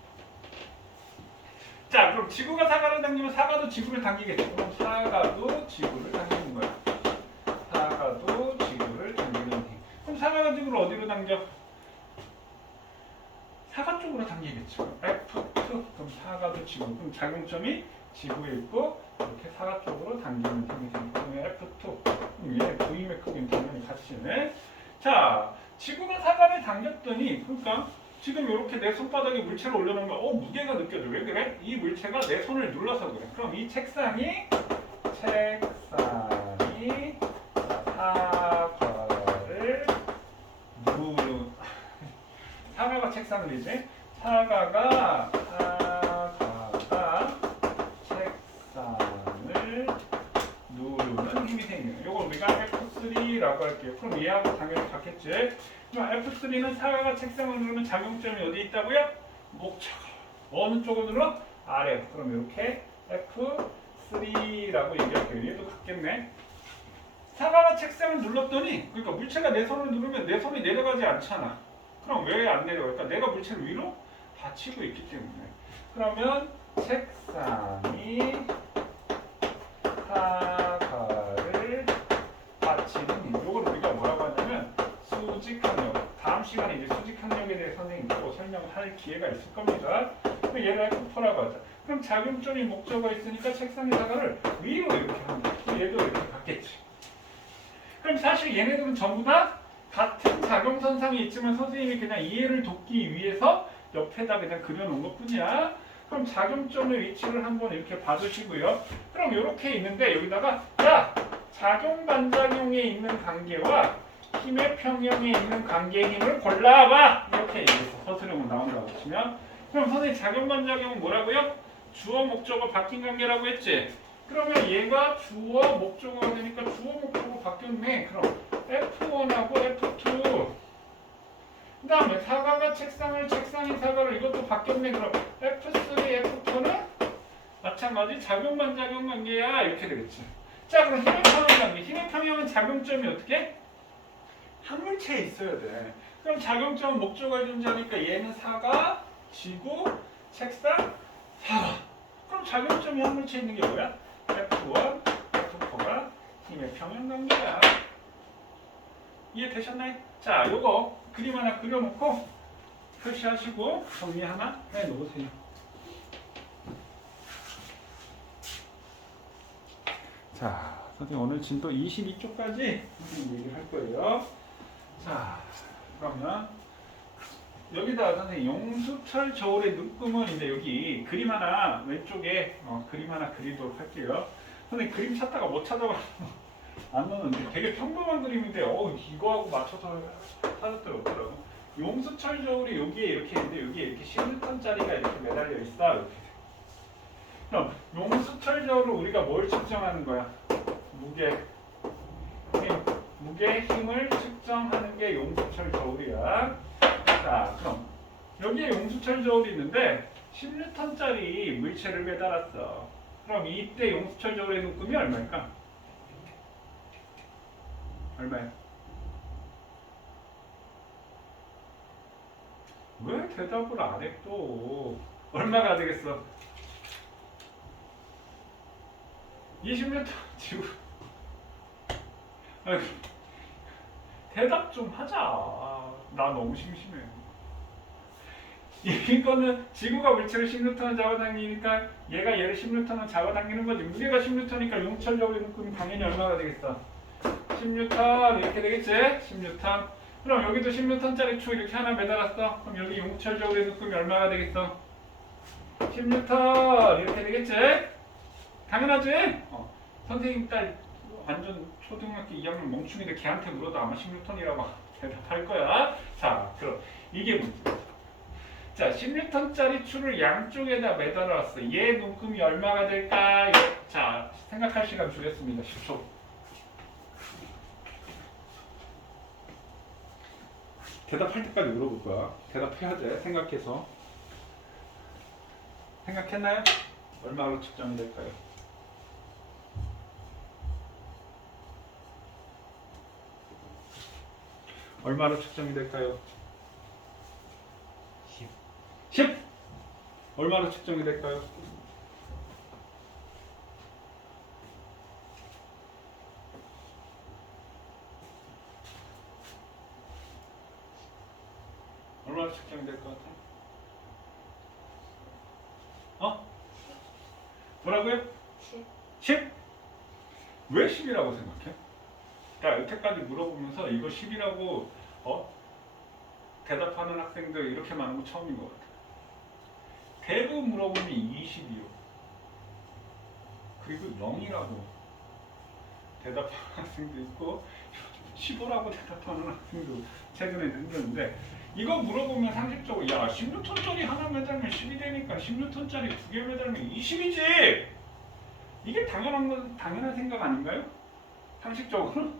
자, 그럼 지구가 사과를 당기면 사과도 지구를 당기겠죠. 그럼 사과도 지구를 당기는 거야. 사과도 지구를 당기는 힘. 그럼 사과가 지구를 어디로 당겨? 사과 쪽으로 당기겠죠. F2. 그럼 사과도 지구. 그럼 작용점이 지구에 있고 이렇게 사과 쪽으로 당기는 힘이 생기고 F2. 그럼 얘 V의 크기는 당연히 같이네. 자, 지구가 사과를 당겼더니 그러니까 지금 이렇게 내 손바닥에 물체를 올려놓은 거, 무게가 느껴져. 왜 그래? 이 물체가 내 손을 눌러서 그래. 그럼 이 책상이 사과를 사과가 책상이지. 사과가 책상을 누르는 힘이 생겨요. 이걸 우리가 F3라고 할게요. 그럼 얘하고 당연히 같겠지. 그럼 F3는 사과가 책상을 누르면 작용점이 어디 있다고요? 목적. 어느 쪽으로 눌러? 아래. 그럼 이렇게 F3라고 얘기할게요. 얘도 같겠네. 사과가 책상을 눌렀더니 그러니까 물체가 내 손을 누르면 내 손이 내려가지 않잖아. 그럼 왜 안 내려갈까? 내가 물체를 위로 받치고 있기 때문에. 그러면 책상이 사과를 받치는 힘. 이걸 우리가 뭐라고 하냐면 수직항력. 다음 시간에 이제 수직항력에 대해 선생님도 설명할 기회가 있을 겁니다. 그럼 얘를 F4라고 하자. 그럼 작용점이 목적어 있으니까 책상의 사과를 위로 이렇게 합니다. 얘도 이렇게 받겠지. 그럼 사실 얘네들은 전부 다 같은 작용선상이 있지만 선생님이 그냥 이해를 돕기 위해서 옆에다 그냥 그려놓은 것 뿐이야. 그럼 작용점의 위치를 한번 이렇게 봐주시고요. 그럼 이렇게 있는데 여기다가 작용 반작용에 있는 관계와 힘의 평형에 있는 관계의 힘을 골라봐. 이렇게 얘기해서 서술형으로 나온다고 치면 그럼 선생님 작용 반작용은 뭐라고요? 주어 목적어 바뀐 관계라고 했지? 그러면 얘가 주어 목적어가 되니까 주어 목적어 바뀌었네. 그럼 F1하고 F2 그 다음에 사과가 책상이 사과를 이것도 바뀌었네. 그럼 F3, F4는 마찬가지 작용 반작용 관계야. 이렇게 되겠지. 자, 그럼 힘의 평형 관계. 힘의 평형은 작용점이 어떻게? 한 물체에 있어야 돼. 그럼 작용점은 목적어에 존재하니까 얘는 사과, 지구, 책상, 사과. 그럼 작용점이 한 물체에 있는 게 뭐야? F1, F4가 힘의 평형 관계야. 이해되셨나요? 자, 요거 그림 하나 그려놓고 표시하시고 정리 하나 해놓으세요. 자, 선생님 오늘 진도 22쪽까지 얘기를 할 거예요. 자, 그러면 여기다 선생님 용수철 저울의 눈금은 이제 여기 그림 하나 왼쪽에 그림 하나 그리도록 할게요. 선생님 그림 찾다가 못 찾아가지고 안 넣었는데 되게 평범한 그림인데 이거하고 맞춰서 찾았더라고요. 용수철 저울이 여기에 이렇게 있는데 여기에 이렇게 10N짜리가 이렇게 매달려 있어. 이렇게. 그럼 용수철 저울을 우리가 뭘 측정하는 거야? 무게. 무게 힘을 측정하는 게 용수철 저울이야. 자, 그럼 여기에 용수철 저울이 있는데 10N짜리 물체를 매달았어. 그럼 이때 용수철 저울의 눈금이 얼마일까? 얼마야? 왜 대답을 안 해 또? 얼마가 되겠어? 20m 지금 아이고, 대답 좀 하자. 나 너무 심심해. 이거는 지구가 물체를 10N을 잡아당기니까 얘가 얘를 10N을 잡아당기는 거지. 무게가 10N이니까 용철 저울의 눈금이 당연히 얼마가 되겠어? 10N 이렇게 되겠지? 10N. 그럼 여기도 10N짜리 추 이렇게 하나 매달았어. 그럼 여기 용철 저울의 눈금이 얼마가 되겠어? 10N 이렇게 되겠지? 당연하지? 선생님 딸 완전 초등학교 2학년 멍충이들 걔한테 물어도 아마 10N이라고 대답할 거야. 자, 그럼 이게 문제. 자, 10N짜리 추를 양쪽에다 매달았어. 얘 눈금이 얼마가 될까요? 자, 생각할 시간 주겠습니다. 10초. 대답할 때까지 물어볼 거야. 대답해야 돼. 생각해서. 생각했나요? 얼마로 측정이 될까요? 얼마로 측정이 될까요? 10. 10! 얼마로 측정이 될까요? 얼마로 측정이 될 것 같아? 뭐라고요? 10. 10? 왜 10이라고 생각해? 나 여태까지 물어보면서 이거 10이라고 대답하는 학생들 이렇게 많은 거 처음인 것 같아. 대부분 물어보면 20이요. 그리고 0이라고 대답하는 학생도 있고 15라고 대답하는 학생도 최근에 생겼는데 이거 물어보면 상식적으로 야 10N짜리 하나 매달면 10이 되니까 10N짜리 두 개 매달면 20이지! 이게 당연한 생각 아닌가요? 상식적으로?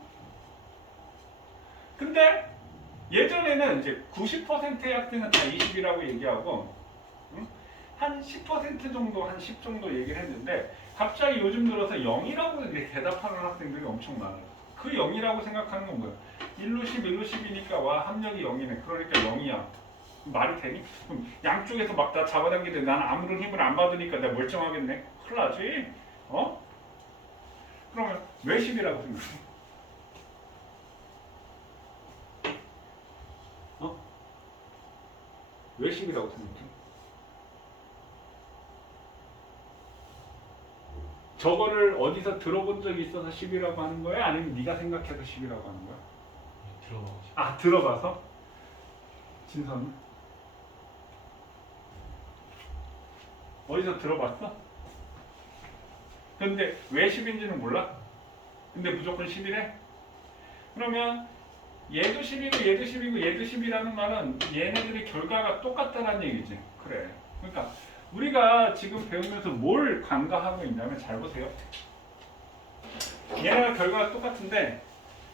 근데 예전에는 이제 90%의 학생은 다 20이라고 얘기하고 한 10% 정도, 한 10 정도 얘기를 했는데 갑자기 요즘 들어서 0이라고 대답하는 학생들이 엄청 많아요. 그 0이라고 생각하는 건 뭐예요? 1로 10, 1로 10이니까 와 합력이 0이네. 그러니까 0이야. 말이 되니? 그럼 양쪽에서 막 다 잡아당기는데 난 아무런 힘을 안 받으니까 내가 멀쩡하겠네? 큰일 나지? 그러면 왜 10이라고 생각해? 왜 10이라고 생각해? 저거를 어디서 들어본 적이 있어서 10이라고 하는 거야? 아니면 네가 생각해서 10이라고 하는 거야? 들어가고 싶어. 아, 들어봐서? 진선은? 어디서 들어봤어? 근데 왜 10인지는 몰라? 근데 무조건 10이래? 그러면 얘도 10이고 얘도 10이고 얘도 10이라는 말은 얘네들의 결과가 똑같다는 얘기지. 그래. 그러니까 우리가 지금 배우면서 뭘 간과하고 있냐면 잘 보세요. 얘네가 결과가 똑같은데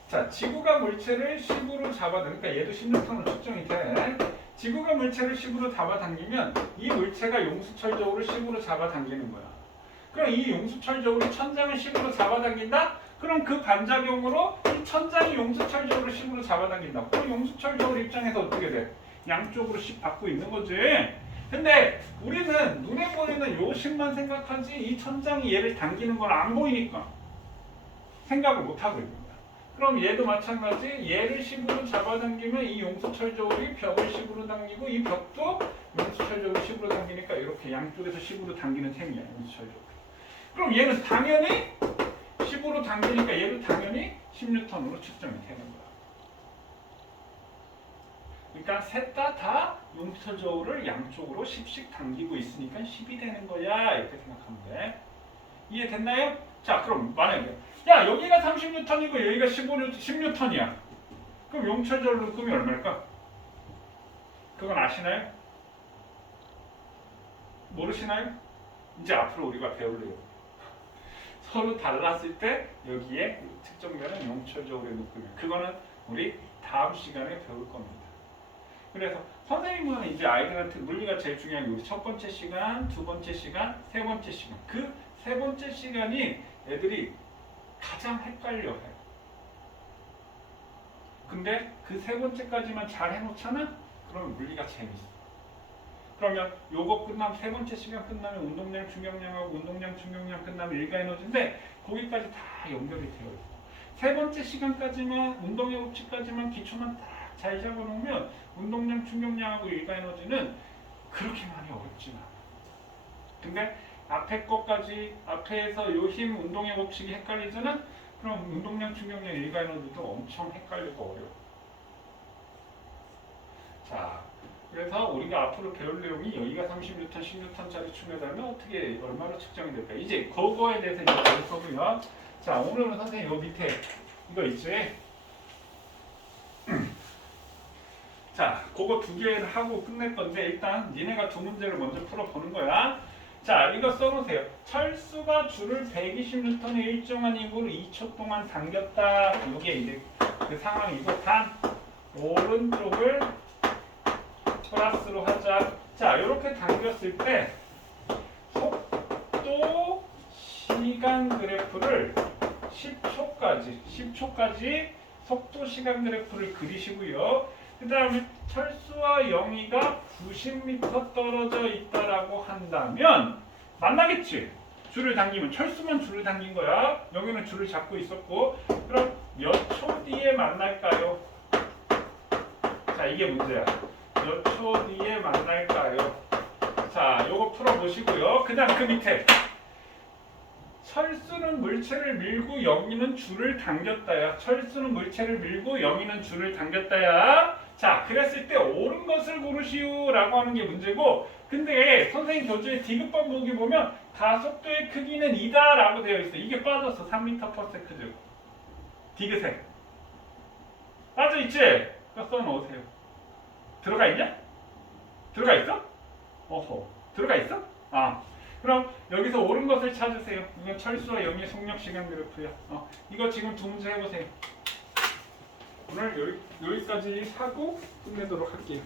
자, 지구가 물체를 10으로 잡아당기니까 얘도 10N으로 측정이 돼. 지구가 물체를 10으로 잡아당기면 이 물체가 용수철 저울을 10으로 잡아당기는 거야. 그럼 이 용수철 저울이 천장을 10으로 잡아당긴다? 그럼 그 반작용으로 이 천장이 용수철 저울을 10으로 잡아당긴다. 그럼 용수철 저울 입장에서 어떻게 돼? 양쪽으로 10 받고 있는 거지. 근데 우리는 눈에 보이는 요 10만 생각하지 이 천장이 얘를 당기는 건 안 보이니까 생각을 못 하고 있는 거야. 그럼 얘도 마찬가지 얘를 10으로 잡아당기면 이 용수철 저울이 벽을 10으로 당기고 이 벽도 용수철 저울을 10으로 당기니까 이렇게 양쪽에서 10으로 당기는 셈이야. 용수철 저울. 그럼 얘는 당연히 10으로 당기니까 얘도 당연히 10N으로 측정이 되는 거야. 그러니까 셋 다 용수철 저울을 양쪽으로 10씩 당기고 있으니까 10이 되는 거야. 이렇게 생각하면 돼. 이해됐나요? 자, 그럼 만약에 야 여기가 30N이고 여기가 10N이야. 그럼 용수철 저울 눈금이 얼마일까? 그건 아시나요? 모르시나요? 이제 앞으로 우리가 배울래요. 서로 달랐을 때 여기에 특정면은 영철적으로 묶으면 그거는 우리 다음 시간에 배울 겁니다. 그래서 선생님은 이제 아이들한테 물리가 제일 중요한 게 우리 첫 번째 시간, 두 번째 시간, 세 번째 시간. 그 세 번째 시간이 애들이 가장 헷갈려해요. 근데 그 세 번째까지만 잘 해놓잖아? 그러면 물리가 재밌어. 그러면 요거 끝나면 세 번째 시간 끝나면 운동량, 중경량하고 운동량, 중경량 끝나면 일가에너지인데 거기까지 다 연결이 되어 있어. 세 번째 시간까지만 운동의 법칙까지만 기초만 딱 잘 잡아놓으면 운동량, 중경량하고 일가에너지는 그렇게 많이 어렵진 않아. 근데 앞에 것까지 앞에서 요 힘 운동의 법칙이 헷갈리잖아? 그럼 운동량, 중경량, 일가에너지도 엄청 헷갈리고 어려워. 자, 그래서 우리가 앞으로 배울 내용이 여기가 30N, 10N짜리 춤에다면 어떻게 얼마로 측정이 될까? 이제 그거에 대해서 이제 배울 거고요. 자, 오늘은 선생님 요 밑에 이거 있지? 자, 그거 두 개를 하고 끝낼 건데 일단 니네가 두 문제를 먼저 풀어보는 거야. 자, 이거 써놓으세요. 철수가 줄을 120N의 일정한 힘으로 2초 동안 당겼다. 이게 이제 그 상황이고 단 오른쪽을 플러스로 하자. 자, 이렇게 당겼을 때 속도 시간 그래프를 10초까지 속도 시간 그래프를 그리시고요. 그 다음에 철수와 영희가 90m 떨어져 있다라고 한다면 만나겠지? 줄을 당기면 철수만 줄을 당긴 거야. 영희는 줄을 잡고 있었고 그럼 몇 초 뒤에 만날까요? 자, 이게 문제야. 몇 초 뒤에 만날까요? 자, 요거 풀어보시고요. 그 다음 그 밑에 철수는 물체를 밀고 영희는 줄을 당겼다야. 철수는 물체를 밀고 영희는 줄을 당겼다야. 자, 그랬을 때 옳은 것을 고르시오 라고 하는 게 문제고 근데 선생님 교재에 디귿번 보기 보면 가속도의 크기는 2다 라고 되어 있어. 이게 빠졌어. 3m/s. 디귿에 빠져있지? 그거 써놓으세요. 들어가 있냐? 들어가 있어? 어허, 들어가 있어? 아, 그럼 여기서 옳은 것을 찾으세요. 이건 철수와 영의 속력 시간 그래프야. 이거 지금 두 문제 해보세요. 오늘 여기까지 하고 끝내도록 할게요.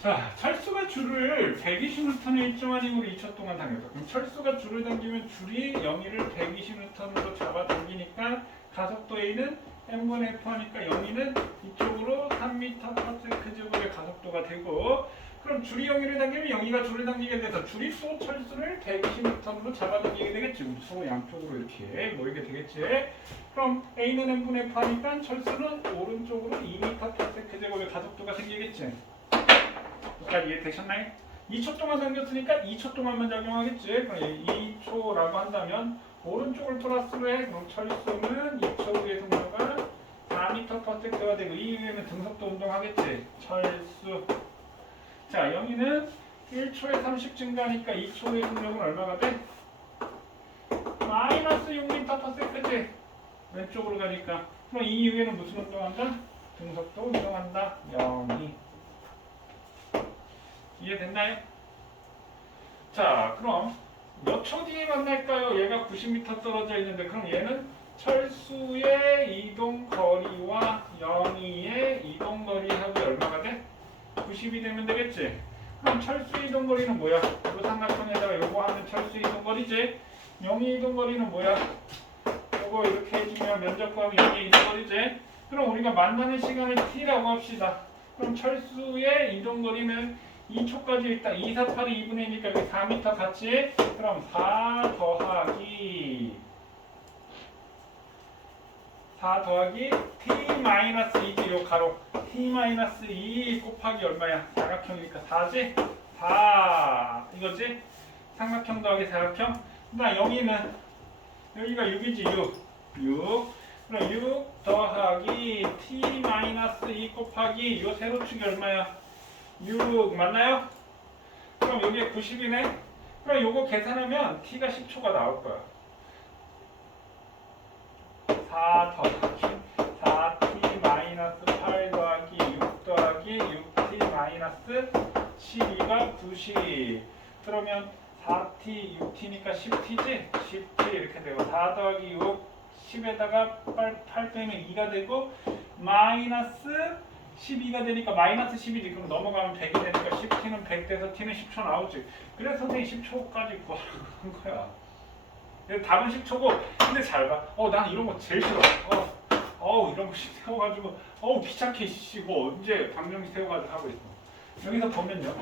자, 철수가 줄을 120N의 일정한 힘으로 2초 동안 당겼다. 그럼 철수가 줄을 당기면 줄이 영희를 120N으로 잡아 당기니까 가속도 A는 m분의 f 하니까 영희는 이쪽으로 3m/s의 가속도가 되고 그럼 줄이 영희를 당기면 영희가 줄을 당기게 돼서 줄이 또 철수를 120N으로 잡아 당기게 되겠지. 서로 양쪽으로 이렇게 모이게 되겠지. 그럼 A는 m분의 f 하니까 철수는 오른쪽으로 2m/s의 가속도가 생기겠지. 여기까지 이해되셨나요? 2초 동안 당겼으니까 2초 동안만 작용하겠지. 그럼 2초라고 한다면 오른쪽을 플러스로 해. 그럼 철수는 2초 후에 속도가 4m/s가 되고 이 위에는 등속도 운동하겠지. 철수. 자, 영희는 1초에 30 증가하니까 2초 후의 속력은 얼마가 돼? 마이너스 6m/s지. 왼쪽으로 가니까. 그럼 이 위에는 무슨 운동한다? 등속도 운동한다. 영희. 이해됐나요? 자, 그럼 몇 초 뒤에 만날까요? 얘가 90m 떨어져 있는데 그럼 얘는 철수의 이동 거리와 영희의 이동 거리하고 얼마가 돼? 90이 되면 되겠지? 그럼 철수 이동 거리는 뭐야? 이 삼각형에다가 요거 하면 철수 이동 거리지? 영희 이동 거리는 뭐야? 요거 이렇게 해주면 면적 구하면 영희 이동 거리지? 그럼 우리가 만나는 시간을 t라고 합시다. 그럼 철수의 이동 거리는 2초까지 일단 2, 4, 8이 2분의 1이니까 여기 4m 같이 그럼 4 더하기 t-2지 요 가로 t-2 곱하기 얼마야? 사각형이니까 4지? 4 이거지? 삼각형 더하기 사각형 그 다음 영희는 여기가 6이지 6 그럼 6 더하기 t-2 곱하기 요 세로축이 얼마야? 6 맞나요? 그럼 여기에 90이네? 그럼 요거 계산하면 t가 10초가 나올 거야. 4 더하기 여기가 90. 그러면 4t, 6t니까 10t지? 10t 이렇게 되고 4 더하기 6, 10에다가 8 빼면 2가 되고 마이너스 12가 되니까 마이너스 10이지. 그럼 넘어가면 100이 되니까 10t는 100 돼서 t는 10초 나오지. 그래서 선생님 10초까지 구하라고 한 거야. 그래서 답은 10초고 근데 잘 봐. 난 이런 거 제일 싫어. 이런 거 세워가지고 귀찮게 쉬고 이제 방정식 세워가지고 하고 있어. 여기서 보면요.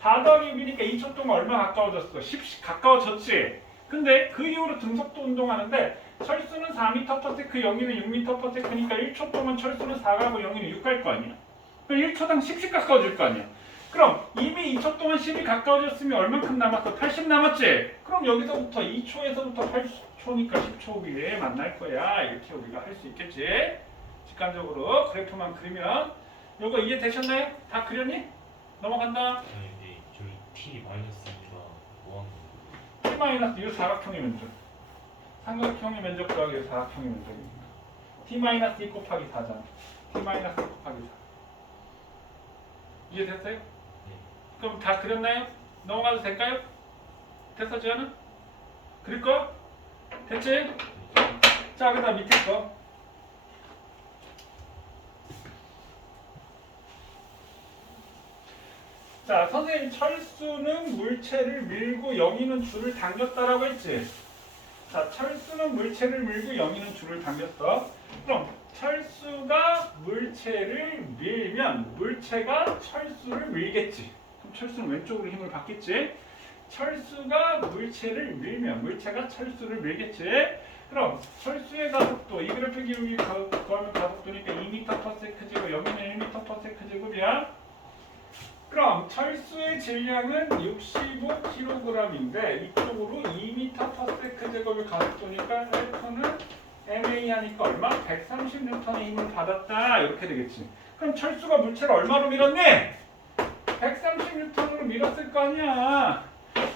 4 더하기 6이니까 2초 동안 얼마 가까워졌어? 10 가까워졌지? 근데 그 이후로 등속도 운동하는데 철수는 4m/s, 영희는 6m/s니까 1초 동안 철수는 4가고 영희는 6 갈 거 아니야? 그럼 1초당 10씩 가까워질 거 아니야? 그럼 이미 2초 동안 10이 가까워졌으면 얼만큼 남았어? 80 남았지? 그럼 여기서부터 2초에서부터 80초니까 10초 후에 만날 거야. 이렇게 우리가 할 수 있겠지? 직관적으로 그래프만 그리면 요거 이해되셨나요? 다 그렸니? 넘어간다. 아니 근데 저희 t 마이너스니까 뭐 하는 거예요? T 마이너스 이 사각형의 면적. 삼각형의 면적 더하기 사각형의 면적입니다. T 마이너스 2 곱하기 4잖아. T 마이너스 2 곱하기 4. 이해됐어요? 네. 그럼 다 그렸나요? 넘어가도 될까요? 됐어 지현아? 그릴 거? 됐지? 자 그다음 밑에 거. 자 선생님 철수는 물체를 밀고 영희는 줄을 당겼다라고 했지? 자 철수는 물체를 밀고 영희는 줄을 당겼어. 그럼 철수가 물체를 밀면 물체가 철수를 밀겠지. 그럼 철수는 왼쪽으로 힘을 받겠지. 철수가 물체를 밀면 물체가 철수를 밀겠지. 그럼 철수의 가속도 이 그래프 기울기 구하면 가속도니까 2m/s제곱 여기는 1m/s제곱이야. 그럼 철수의 질량은 65kg인데 이쪽으로 2m/s제곱의 가속도니까 F는 MA 하니까 얼마? 130N의 힘을 받았다. 이렇게 되겠지. 그럼 철수가 물체를 얼마로 밀었니? 130N으로 밀었을 거 아니야.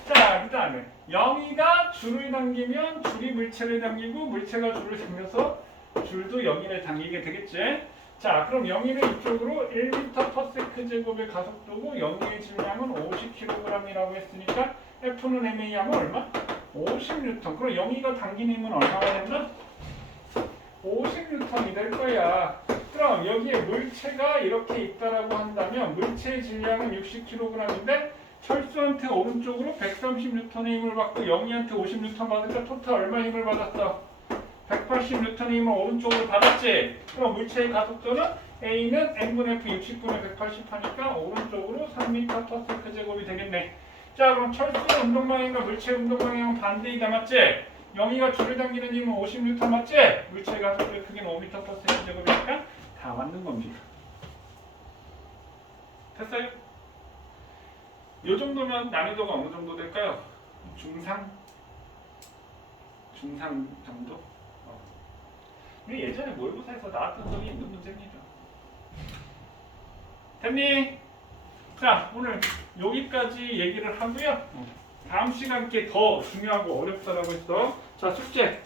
자, 그 다음에 영희가 줄을 당기면 줄이 물체를 당기고 물체가 줄을 당겨서 줄도 영희를 당기게 되겠지. 자, 그럼 영희는 이쪽으로 1m/s제곱의 가속도고 영희의 질량은 50kg이라고 했으니까 F는 MA 하면 얼마? 50N. 그럼 영희가 당기는 힘은 얼마가 됐나? 50N이 될 거야. 그럼 여기에 물체가 이렇게 있다라고 한다면 물체의 질량은 60kg인데 철수한테 오른쪽으로 130N의 힘을 받고 영희한테 50N 받으니까 토탈 얼마 힘을 받았어? 180N의 힘을 오른쪽으로 받았지? 그럼 물체의 가속도는 A는 N분의 F 60분의 180 하니까 오른쪽으로 3m/s제곱이 되겠네. 자 그럼 철수의 운동방향과 물체의 운동방향은 반대이다 맞지? 영희가 줄을 당기는 힘은 50N 맞지? 물체의 가속도의 크기는 5m/s제곱이니까 다 맞는 겁니다. 됐어요? 이 정도면 난이도가 어느 정도 될까요? 중상? 중상 정도? 우리 예전에 모의고사에서 나왔던 적이 있는 문제입니다. 됐니? 자 오늘 여기까지 얘기를 하고요. 다음 시간께 더 중요하고 어렵다라고 했어. 자 숙제